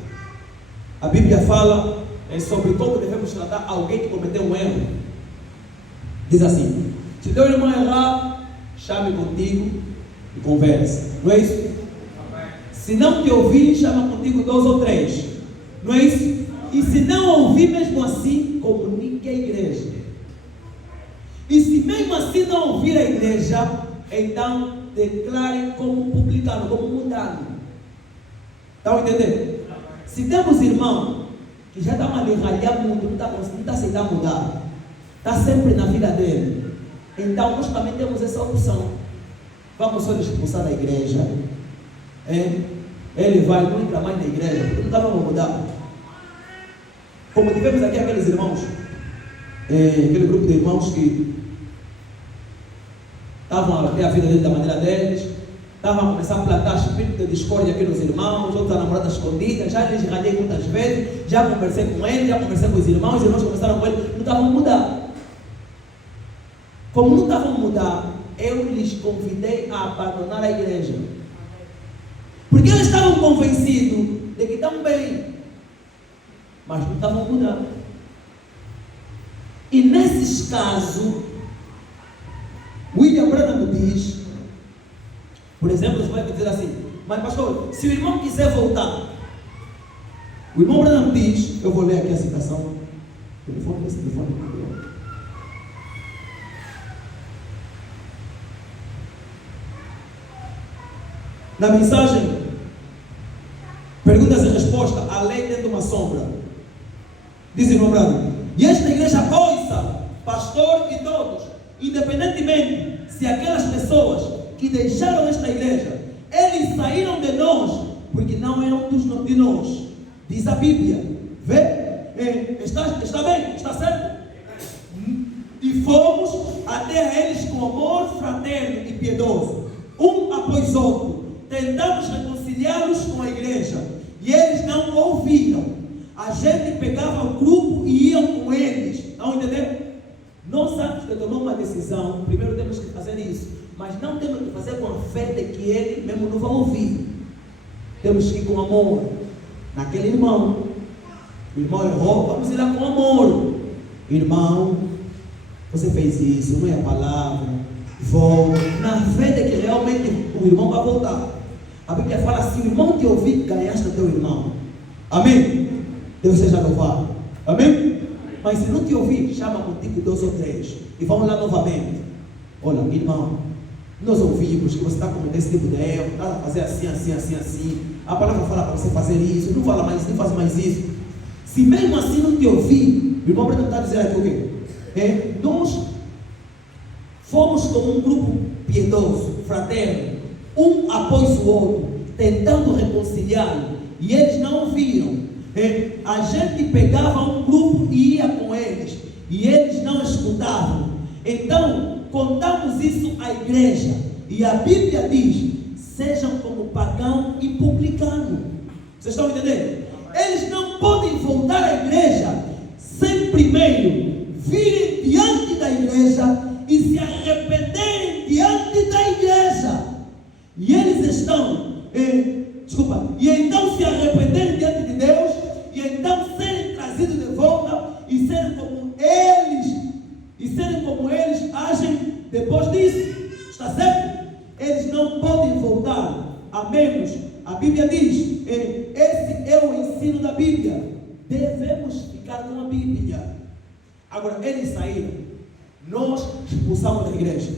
A Bíblia fala sobre como devemos tratar alguém que cometeu um erro. Diz assim: se teu irmão errar, chame contigo e converse. Não é isso? Se não te ouvir, chama contigo 2 ou 3. Não é isso? E se não ouvir mesmo assim, comunique a igreja. E se mesmo assim não ouvir a igreja, então declare como publicano, como mundano. Estão entendendo? Se temos irmão que já está mal enralhado muito, não está aceitando mudar, está sempre na vida dele, então nós também temos essa opção. Vamos só expulsar da igreja. Ele vai, não entra mais na igreja, porque não está vamos mudar. Como tivemos aqui aqueles irmãos, aquele grupo de irmãos que estavam a ter a vida deles da maneira deles, estavam a começar a plantar espírito de discórdia aqui nos irmãos, outras namoradas escondidas, já lhes ralhei muitas vezes, já conversei com eles, já conversei com os irmãos conversaram com eles, não estavam a mudar. Como não estavam a mudar, eu lhes convidei a abandonar a igreja. Porque eles estavam convencidos de que estão bem, mas não estavam a mudar. E nesses casos, William Branham diz, por exemplo, você vai dizer assim: mas pastor, se o irmão quiser voltar, o irmão Branham diz, eu vou ler aqui a citação, telefone. Na mensagem Perguntas e Respostas, a lei dentro de uma sombra, diz o irmão Branham: e esta igreja ouça, pastor e todos, independentemente se aquelas pessoas que deixaram esta igreja, eles saíram de nós, porque não eram de nós, diz a Bíblia. Vê? Está bem? Está certo? E fomos até a eles com amor fraterno e piedoso, um após outro, tentamos reconciliá-los com a igreja, e eles não ouviram. A gente pegava o grupo e iam com eles. Estão entendendo? Nós, antes de tomar uma decisão, primeiro temos que fazer isso, mas não temos que fazer com a fé de que ele mesmo não vai ouvir. Temos que ir com amor naquele irmão. O irmão errou, vamos ir lá com amor. Irmão, você fez isso, não é a palavra, volta, na fé de que realmente o irmão vai voltar. A Bíblia fala: se o irmão te ouvir, ganhaste o teu irmão. Amém? Deus seja louvado. Amém? Mas se não te ouvir, chama contigo 2 ou 3 e vamos lá novamente. Olha, irmão, nós ouvimos que você está cometendo esse tipo de erro, está a fazer assim. A palavra fala para você fazer isso, não fala mais, não faz mais isso. Se mesmo assim não te ouvir, o irmão Brandon está dizendo aqui o quê? Nós fomos como um grupo piedoso, fraterno, um após o outro, tentando reconciliá-lo, e eles não ouviram. A gente pegava um grupo e ia com eles, e eles não escutavam. Então contamos isso à igreja, e a Bíblia diz: sejam como pagão e publicano. Vocês estão entendendo? Eles não podem voltar à igreja sem primeiro virem diante da igreja e se arrependerem diante da igreja. E eles estão, e então se arrependerem diante de Deus, e então serem trazidos de volta e serem como eles agem depois disso. Está certo? Eles não podem voltar a menos, a Bíblia diz, esse é o ensino da Bíblia, devemos ficar com a Bíblia. Agora, eles saíram, nós expulsamos da igreja,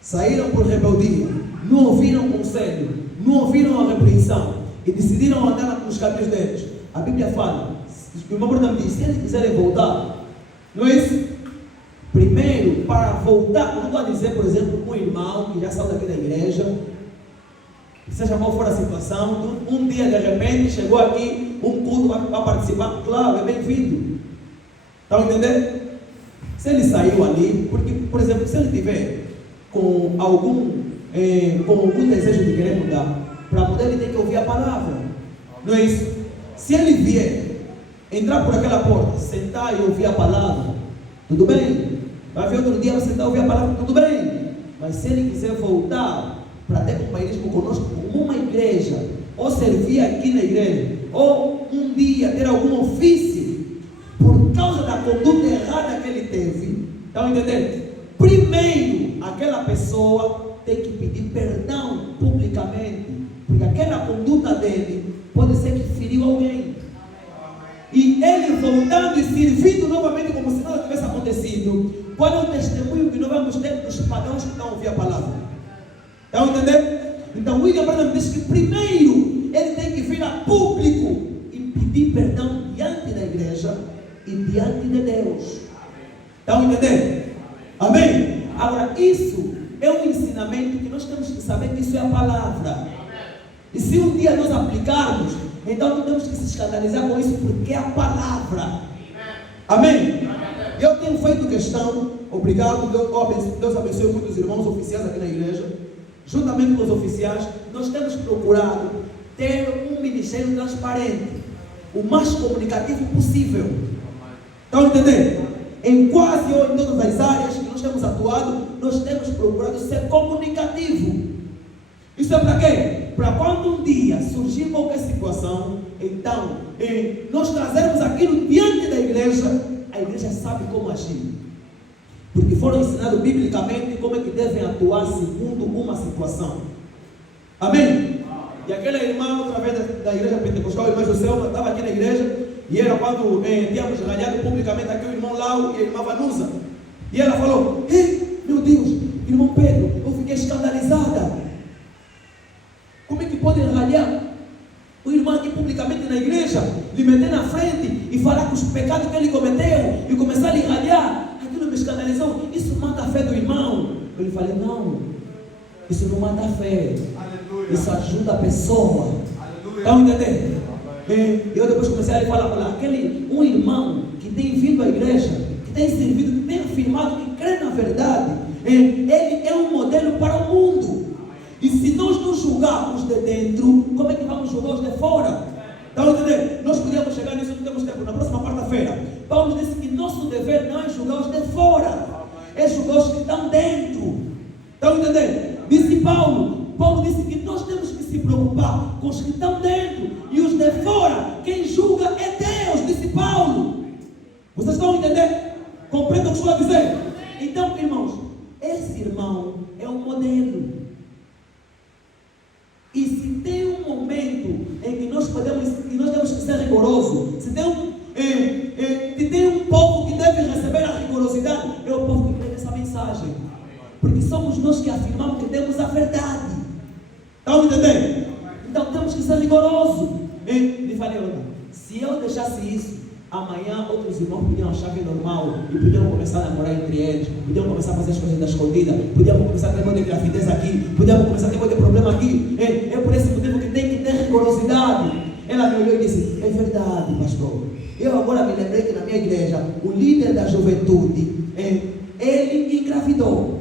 saíram por rebeldia, não ouviram conselho, não ouviram a repreensão e decidiram andar nos caminhos deles. A Bíblia fala, o irmão Branham diz: se eles quiserem voltar, não é isso? Primeiro, para voltar, não estou a dizer, por exemplo, um irmão que já saiu daqui da igreja, seja qual for a situação, um dia de repente chegou aqui, um culto vai participar, claro, é bem-vindo. Estão entendendo? Se ele saiu ali, porque, por exemplo, se ele tiver com algum desejo de querer mudar, para mudar ele tem que ouvir a palavra, não é isso? Se ele vier, entrar por aquela porta, sentar e ouvir a palavra, tudo bem. Vai vir outro dia, vai sentar e ouvir a palavra, tudo bem. Mas se ele quiser voltar para ter companheirismo conosco, como uma igreja, ou servir aqui na igreja, ou um dia ter algum ofício, por causa da conduta errada que ele teve, estão entendendo? Primeiro, aquela pessoa tem que pedir perdão publicamente, porque aquela conduta dele pode ser que feriu alguém. E ele voltando e servindo novamente como se nada tivesse acontecido, qual é o testemunho que nós vamos ter dos pagãos que estão a ouvir a palavra? Estão entendendo? Então William Branham diz que primeiro ele tem que vir a público e pedir perdão diante da igreja e diante de Deus. Estão entendendo? Amém? Agora isso é um ensinamento que nós temos que saber que isso é a palavra. E se um dia nós aplicarmos, então não temos que se escandalizar com isso, porque é a palavra. Amém? Eu tenho feito questão, obrigado, Deus abençoe muitos irmãos oficiais aqui na igreja. Juntamente com os oficiais, nós temos procurado ter um ministério transparente, o mais comunicativo possível. Estão entendendo? Em quase ou em todas as áreas que nós temos atuado, nós temos procurado ser comunicativo. Isso é para quê? Para quando um dia surgir qualquer situação, então, nós trazermos aquilo diante da igreja, a igreja sabe como agir. Porque foram ensinados biblicamente como é que devem atuar segundo uma situação. Amém? E aquela irmã, através da igreja pentecostal, a irmã Joselma, estava aqui na igreja, e era quando tínhamos ganhado publicamente aqui o irmão Lau e a irmã Vanusa. E ela falou: meu Deus, irmão Pedro, eu fiquei escandalizada. Como é que pode ralhar o irmão aqui publicamente na igreja, lhe meter na frente e falar com os pecados que ele cometeu e começar a lhe ralhar? Aquilo me escandalizou. Isso mata a fé do irmão. Eu lhe falei: não, isso não mata a fé. Aleluia. Isso ajuda a pessoa. Estão entendendo? Eu depois comecei a lhe falar um irmão que tem vindo à igreja, que tem servido, que tem afirmado que crê na verdade, ele é um modelo para o mundo. E se nós não julgarmos de dentro, como é que vamos julgar os de fora? Estão entendendo? Nós podíamos chegar nisso, não temos tempo. Na próxima quarta-feira, Paulo disse que nosso dever não é julgar os de fora, é julgar os que estão dentro. Estão entendendo? Disse Paulo disse que nós temos que se preocupar com os que estão dentro, e os de fora, quem julga é Deus, disse Paulo. Vocês estão entendendo? Compreendem o que estou a dizer? Então, irmãos, esse irmão é um modelo. E se tem um momento em que nós temos que ser rigorosos, se tem um povo que deve receber a rigorosidade, é o povo que tem essa mensagem. Porque somos nós que afirmamos que temos a verdade. Estão entendendo? Então temos que ser rigorosos. Ele falei: se eu deixasse isso, amanhã outros irmãos podiam achar que é normal e podiam começar a namorar entre eles, podiam começar a fazer as coisas da escondida, podiam começar a ter um monte de gravidez aqui, podiam começar a ter um monte de problema aqui. É por esse motivo que tem que ter rigorosidade. Ela me olhou e disse: é verdade, pastor. Eu agora me lembrei que na minha igreja, o líder da juventude, ele engravidou.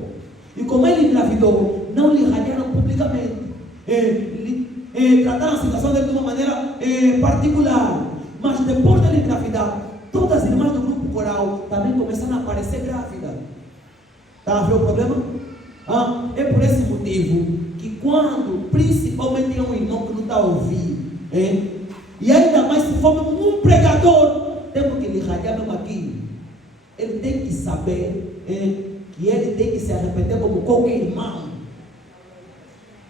E como ele engravidou, não lhe ralharam publicamente. Trataram a situação dele de uma maneira particular. Mas depois dele engravidar, todas as irmãs do grupo coral também começaram a aparecer grávidas. Está a ver o problema? É por esse motivo que quando, principalmente, é um irmão que não está a ouvir, e ainda mais se for um pregador, temos que lhe ralhar mesmo aqui. Ele tem que saber que ele tem que se arrepender como qualquer irmão.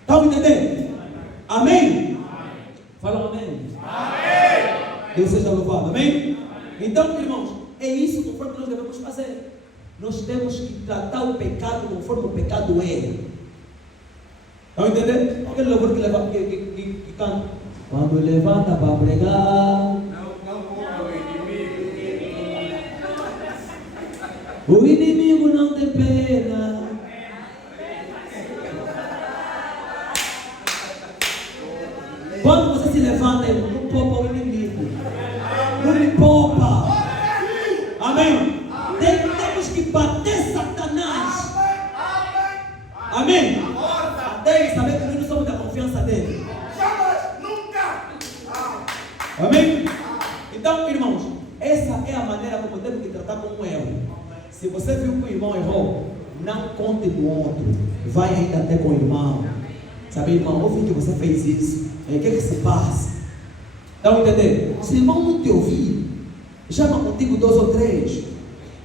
Estão entendendo? Amém? Fala amém. Amém. Deus seja louvado, amém? Então, irmãos, é isso conforme nós devemos fazer. Nós temos que tratar o pecado conforme o pecado é. Estão entendendo? Aquele louvor que canta: quando levanta para pregar, não compra o inimigo. O inimigo não tem pena. Quando você se levanta, irmão, não poupa o inimigo. Não lhe poupa. Amém? Temos que bater Satanás. Amém? Até ele saber que nós não somos da confiança dele. Amém? Então, irmãos, essa é a maneira como temos que tratar com um erro. Se você viu que o irmão errou, não conte do outro. Vai ainda até com o irmão. Sabe, irmão, ouvi que você fez isso. O que se passa? Estão entendendo? Se o irmão não te ouvir, chama contigo 2 ou 3.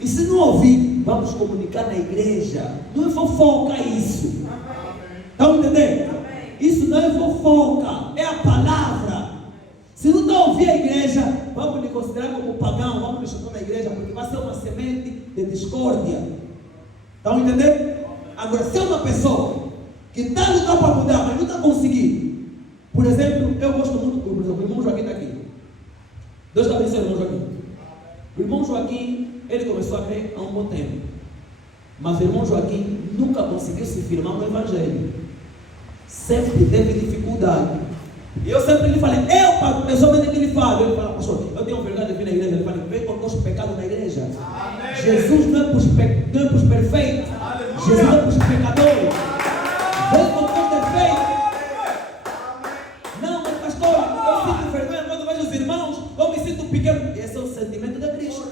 E se não ouvir, vamos comunicar na igreja. Não é fofoca isso. Estão entendendo? Isso não é fofoca, é a palavra. Se não está ouvindo a igreja, vamos lhe considerar como pagão, vamos lhe chamar na igreja, porque vai ser uma semente de discórdia. Estão entendendo? Agora, se é uma pessoa que está lutando para mudar, mas não está conseguindo. Por exemplo, eu gosto muito, por exemplo, o irmão Joaquim está aqui. Deus está abençoando o irmão Joaquim. O irmão Joaquim, ele começou a crer há um bom tempo. Mas o irmão Joaquim nunca conseguiu se firmar no Evangelho. Sempre teve dificuldade. E eu sempre lhe falei, pessoalmente que ele fala, pastor, eu tenho vergonha de vir na igreja. Ele fala, vem com os pecados na igreja. Amém. Jesus não é para os perfeitos. Aleluia. Jesus é para os pecadores. Vem com os defeitos. Não, mas pastor, eu sinto vergonha quando vejo os irmãos, eu me sinto pequeno. Esse é o sentimento de Cristo.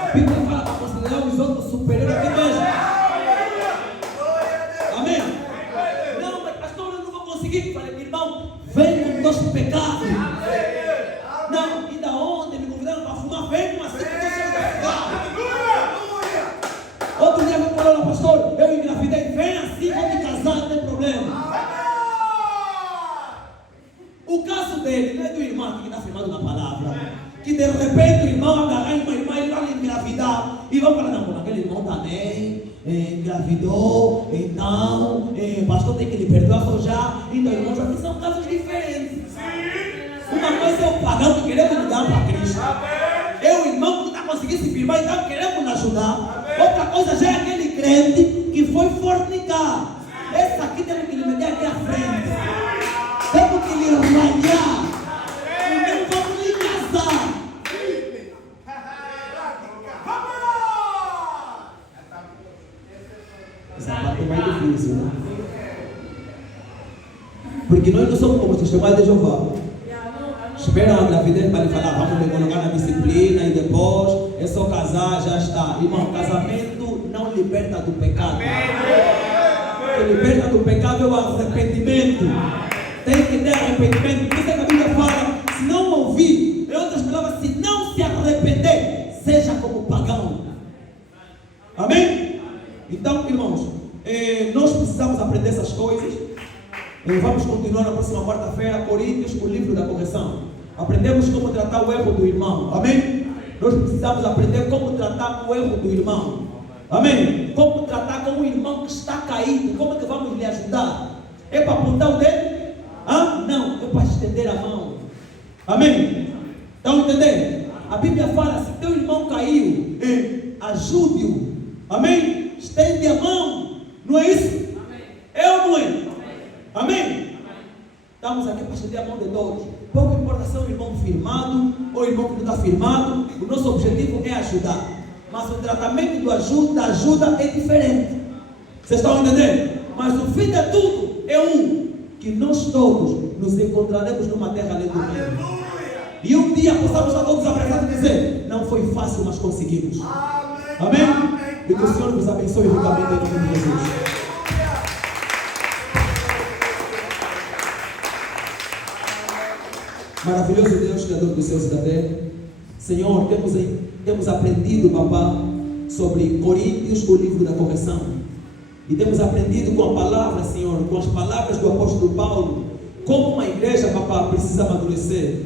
A Bíblia fala para considerar os outros superiores a ti mesmo. Amém? Não, mas pastor, eu não vou conseguir. Falei, irmão, vem com os teus pecados. Não, e da onde me convidaram para fumar? Vem com assim que você vai fumar. Outro dia eu falei, pastor, eu engravidei. Vem assim, vou me casar, não tem problema. O caso dele não é do irmão que está firmado na palavra. Que de repente o irmão agarrar uma irmã e vai engravidar. E vão falar, não, aquele irmão também engravidou, então o pastor tem que lhe perdoar só já. Então, irmãos, aqui são casos diferentes. Uma coisa é o pagão que queremos ligar para Cristo. É o irmão que não está conseguindo se firmar, então queremos nos ajudar. Outra coisa já é aquele crente que foi fornicar. Essa aqui temos que lhe meter aqui à frente. Temos que lhe ralhar. Então vamos lhe casar. Essa parte é mais difícil, né? Porque nós não somos como testemunhas de Jeová. Esperam a gravidez para lhe falar, vamos lhe colocar na disciplina e depois é só casar, já está. Irmão, casamento não liberta do pecado. O que liberta do pecado é o arrependimento. Tem que ter arrependimento. Por isso é que a Bíblia fala, se não ouvir, em outras palavras, se não se arrepender, seja como pagão. Amém? Então, irmãos, nós precisamos aprender essas coisas. Vamos continuar na próxima quarta-feira, Coríntios, o livro da correção. Aprendemos como tratar o erro do irmão. Amém? Nós precisamos aprender como tratar o erro do irmão. Amém? Como tratar com o irmão que está caído. Como é que vamos lhe ajudar? É para apontar o dedo? Não, é para estender a mão. Amém? Estão entendendo? A Bíblia fala, se teu irmão caiu, ajude-o. Amém? Estende a mão. Não é isso? É ou não é? Amém? Estamos aqui para estender a mão de todos. Pouco importa se é um irmão firmado ou irmão que não está firmado. O nosso objetivo é ajudar. Mas o tratamento da ajuda é diferente. Vocês estão entendendo? Mas o fim de tudo é que nós todos nos encontraremos numa terra além do rio. E um dia possamos estar todos abraçados e dizer, não foi fácil, mas conseguimos. Amém? E que o Senhor nos abençoe ricamente em nome de Jesus. Maravilhoso Deus, Criador dos céus e da terra. Senhor, temos aprendido, papá, sobre Coríntios, o livro da correção. E temos aprendido com a palavra, Senhor, com as palavras do apóstolo Paulo, como uma igreja, papá, precisa amadurecer.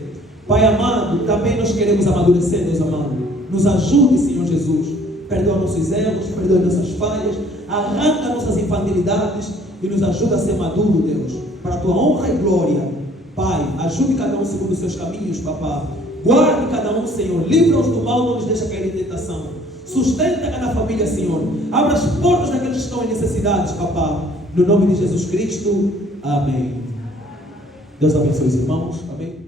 Pai amado, também nós queremos amadurecer, Deus amado. Nos ajude, Senhor Jesus. Perdoa nossos erros, perdoa nossas falhas, arranca nossas infantilidades e nos ajuda a ser maduro, Deus, para a tua honra e glória. Pai, ajude cada um segundo os seus caminhos, papá. Guarde cada um, Senhor. Livra-os do mal, não nos deixa cair em tentação. Sustenta cada família, Senhor. Abra as portas daqueles que estão em necessidades, papá. No nome de Jesus Cristo, amém. Deus abençoe os irmãos, amém.